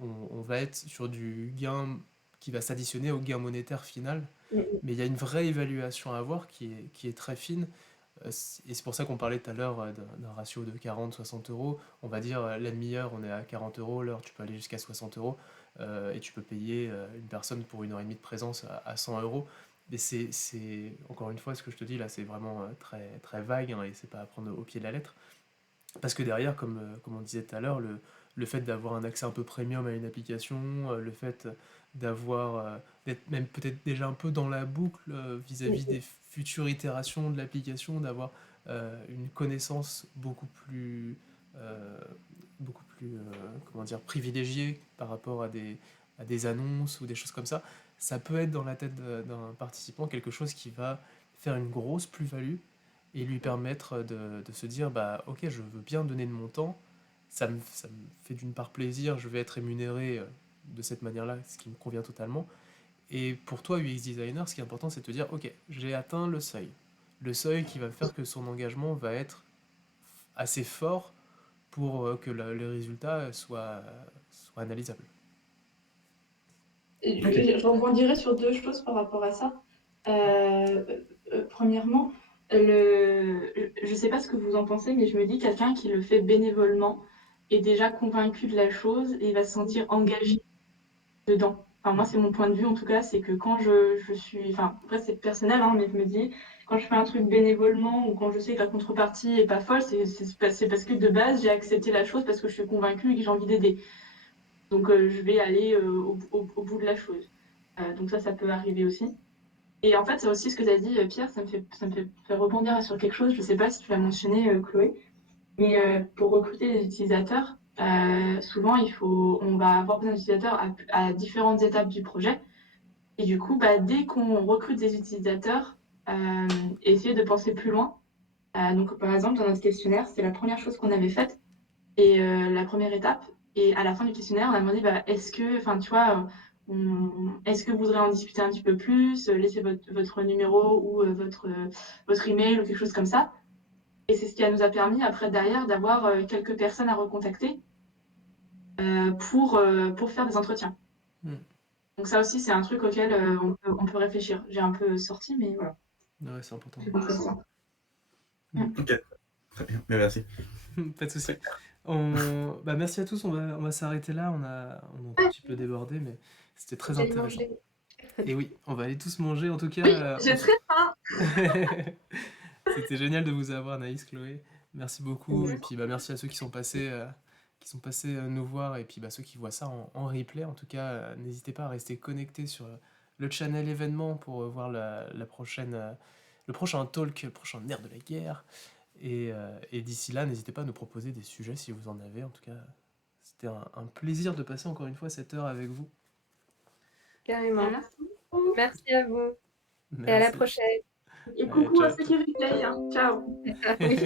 on va être sur du gain qui va s'additionner au gain monétaire final. Mm, Mais il y a une vraie évaluation à avoir qui est très fine. Et c'est pour ça qu'on parlait tout à l'heure d'un ratio de 40-60 euros. On va dire la demi-heure, on est à 40 euros, l'heure, tu peux aller jusqu'à 60 euros. Et tu peux payer une personne pour une heure et demie de présence à 100 euros. Mais encore une fois, ce que je te dis là, c'est vraiment très, très vague hein, et c'est pas à prendre au pied de la lettre. Parce que derrière, comme on disait tout à l'heure, le fait d'avoir un accès un peu premium à une application, le fait d'être même peut-être déjà un peu dans la boucle vis-à-vis mm, des futures itérations de l'application, d'avoir une connaissance euh, beaucoup plus comment dire, privilégiée par rapport à des annonces ou des choses comme ça peut être dans la tête d'un participant quelque chose qui va faire une grosse plus-value et lui permettre de se dire bah ok je veux bien donner de mon temps, ça me fait d'une part plaisir, je vais être rémunéré de cette manière-là, ce qui me convient totalement. Et pour toi UX designer, ce qui est important c'est de te dire ok j'ai atteint le seuil qui va faire que son engagement va être assez fort pour que le résultat soit analysable. Ok. Je rebondirai sur deux choses par rapport à ça. Premièrement, je ne sais pas ce que vous en pensez, mais je me dis quelqu'un qui le fait bénévolement est déjà convaincu de la chose et il va se sentir engagé dedans. Enfin, moi, c'est mon point de vue en tout cas, c'est que quand je suis. Enfin, après, c'est personnel, hein, mais je me dis, quand je fais un truc bénévolement ou quand je sais que la contrepartie est pas folle, c'est parce que de base, j'ai accepté la chose parce que je suis convaincue et que j'ai envie d'aider. Donc, je vais aller au bout de la chose. Donc, ça peut arriver aussi. Et en fait, c'est aussi ce que tu as dit, Pierre, ça me fait rebondir sur quelque chose. Je ne sais pas si tu l'as mentionné, Chloé, mais pour recruter des utilisateurs, souvent, on va avoir besoin d'utilisateurs à différentes étapes du projet. Et du coup, bah, dès qu'on recrute des utilisateurs, essayer de penser plus loin. Donc, par exemple, dans notre questionnaire, c'est la première chose qu'on avait faite et la première étape. Et à la fin du questionnaire, on a demandé bah, est-ce que, enfin, tu vois, est-ce que vous voudrez en discuter un petit peu plus, laisser votre numéro ou votre email ou quelque chose comme ça. Et c'est ce qui nous a permis après derrière d'avoir quelques personnes à recontacter pour faire des entretiens. Hmm. Donc ça aussi, c'est un truc auquel on peut réfléchir. J'ai un peu sorti, mais voilà. Ouais, c'est important. C'est pour faire ça. Hmm. Ok. Très bien. Mais merci. Pas de souci. Bah, merci à tous, on va s'arrêter là, on a un tout petit peu débordé, mais c'était très J'allais intéressant. manger. Et oui, on va aller tous manger, en tout cas. Oui, j'ai très faim. C'était génial de vous avoir, Naïs, Chloé. Merci beaucoup, et puis bah, merci à ceux qui sont passés nous voir, et puis bah, ceux qui voient ça en replay. En tout cas, n'hésitez pas à rester connectés sur le channel événement pour voir la prochaine, le prochain talk, le prochain nerf de la guerre. Et d'ici là, n'hésitez pas à nous proposer des sujets si vous en avez. En tout cas, C'était un plaisir de passer encore une fois cette heure avec vous. Carrément. Merci beaucoup. Merci à vous et à la Merci. prochaine. Et Allez, coucou à ciao. ceux qui replay, hein. Ciao. Ah oui.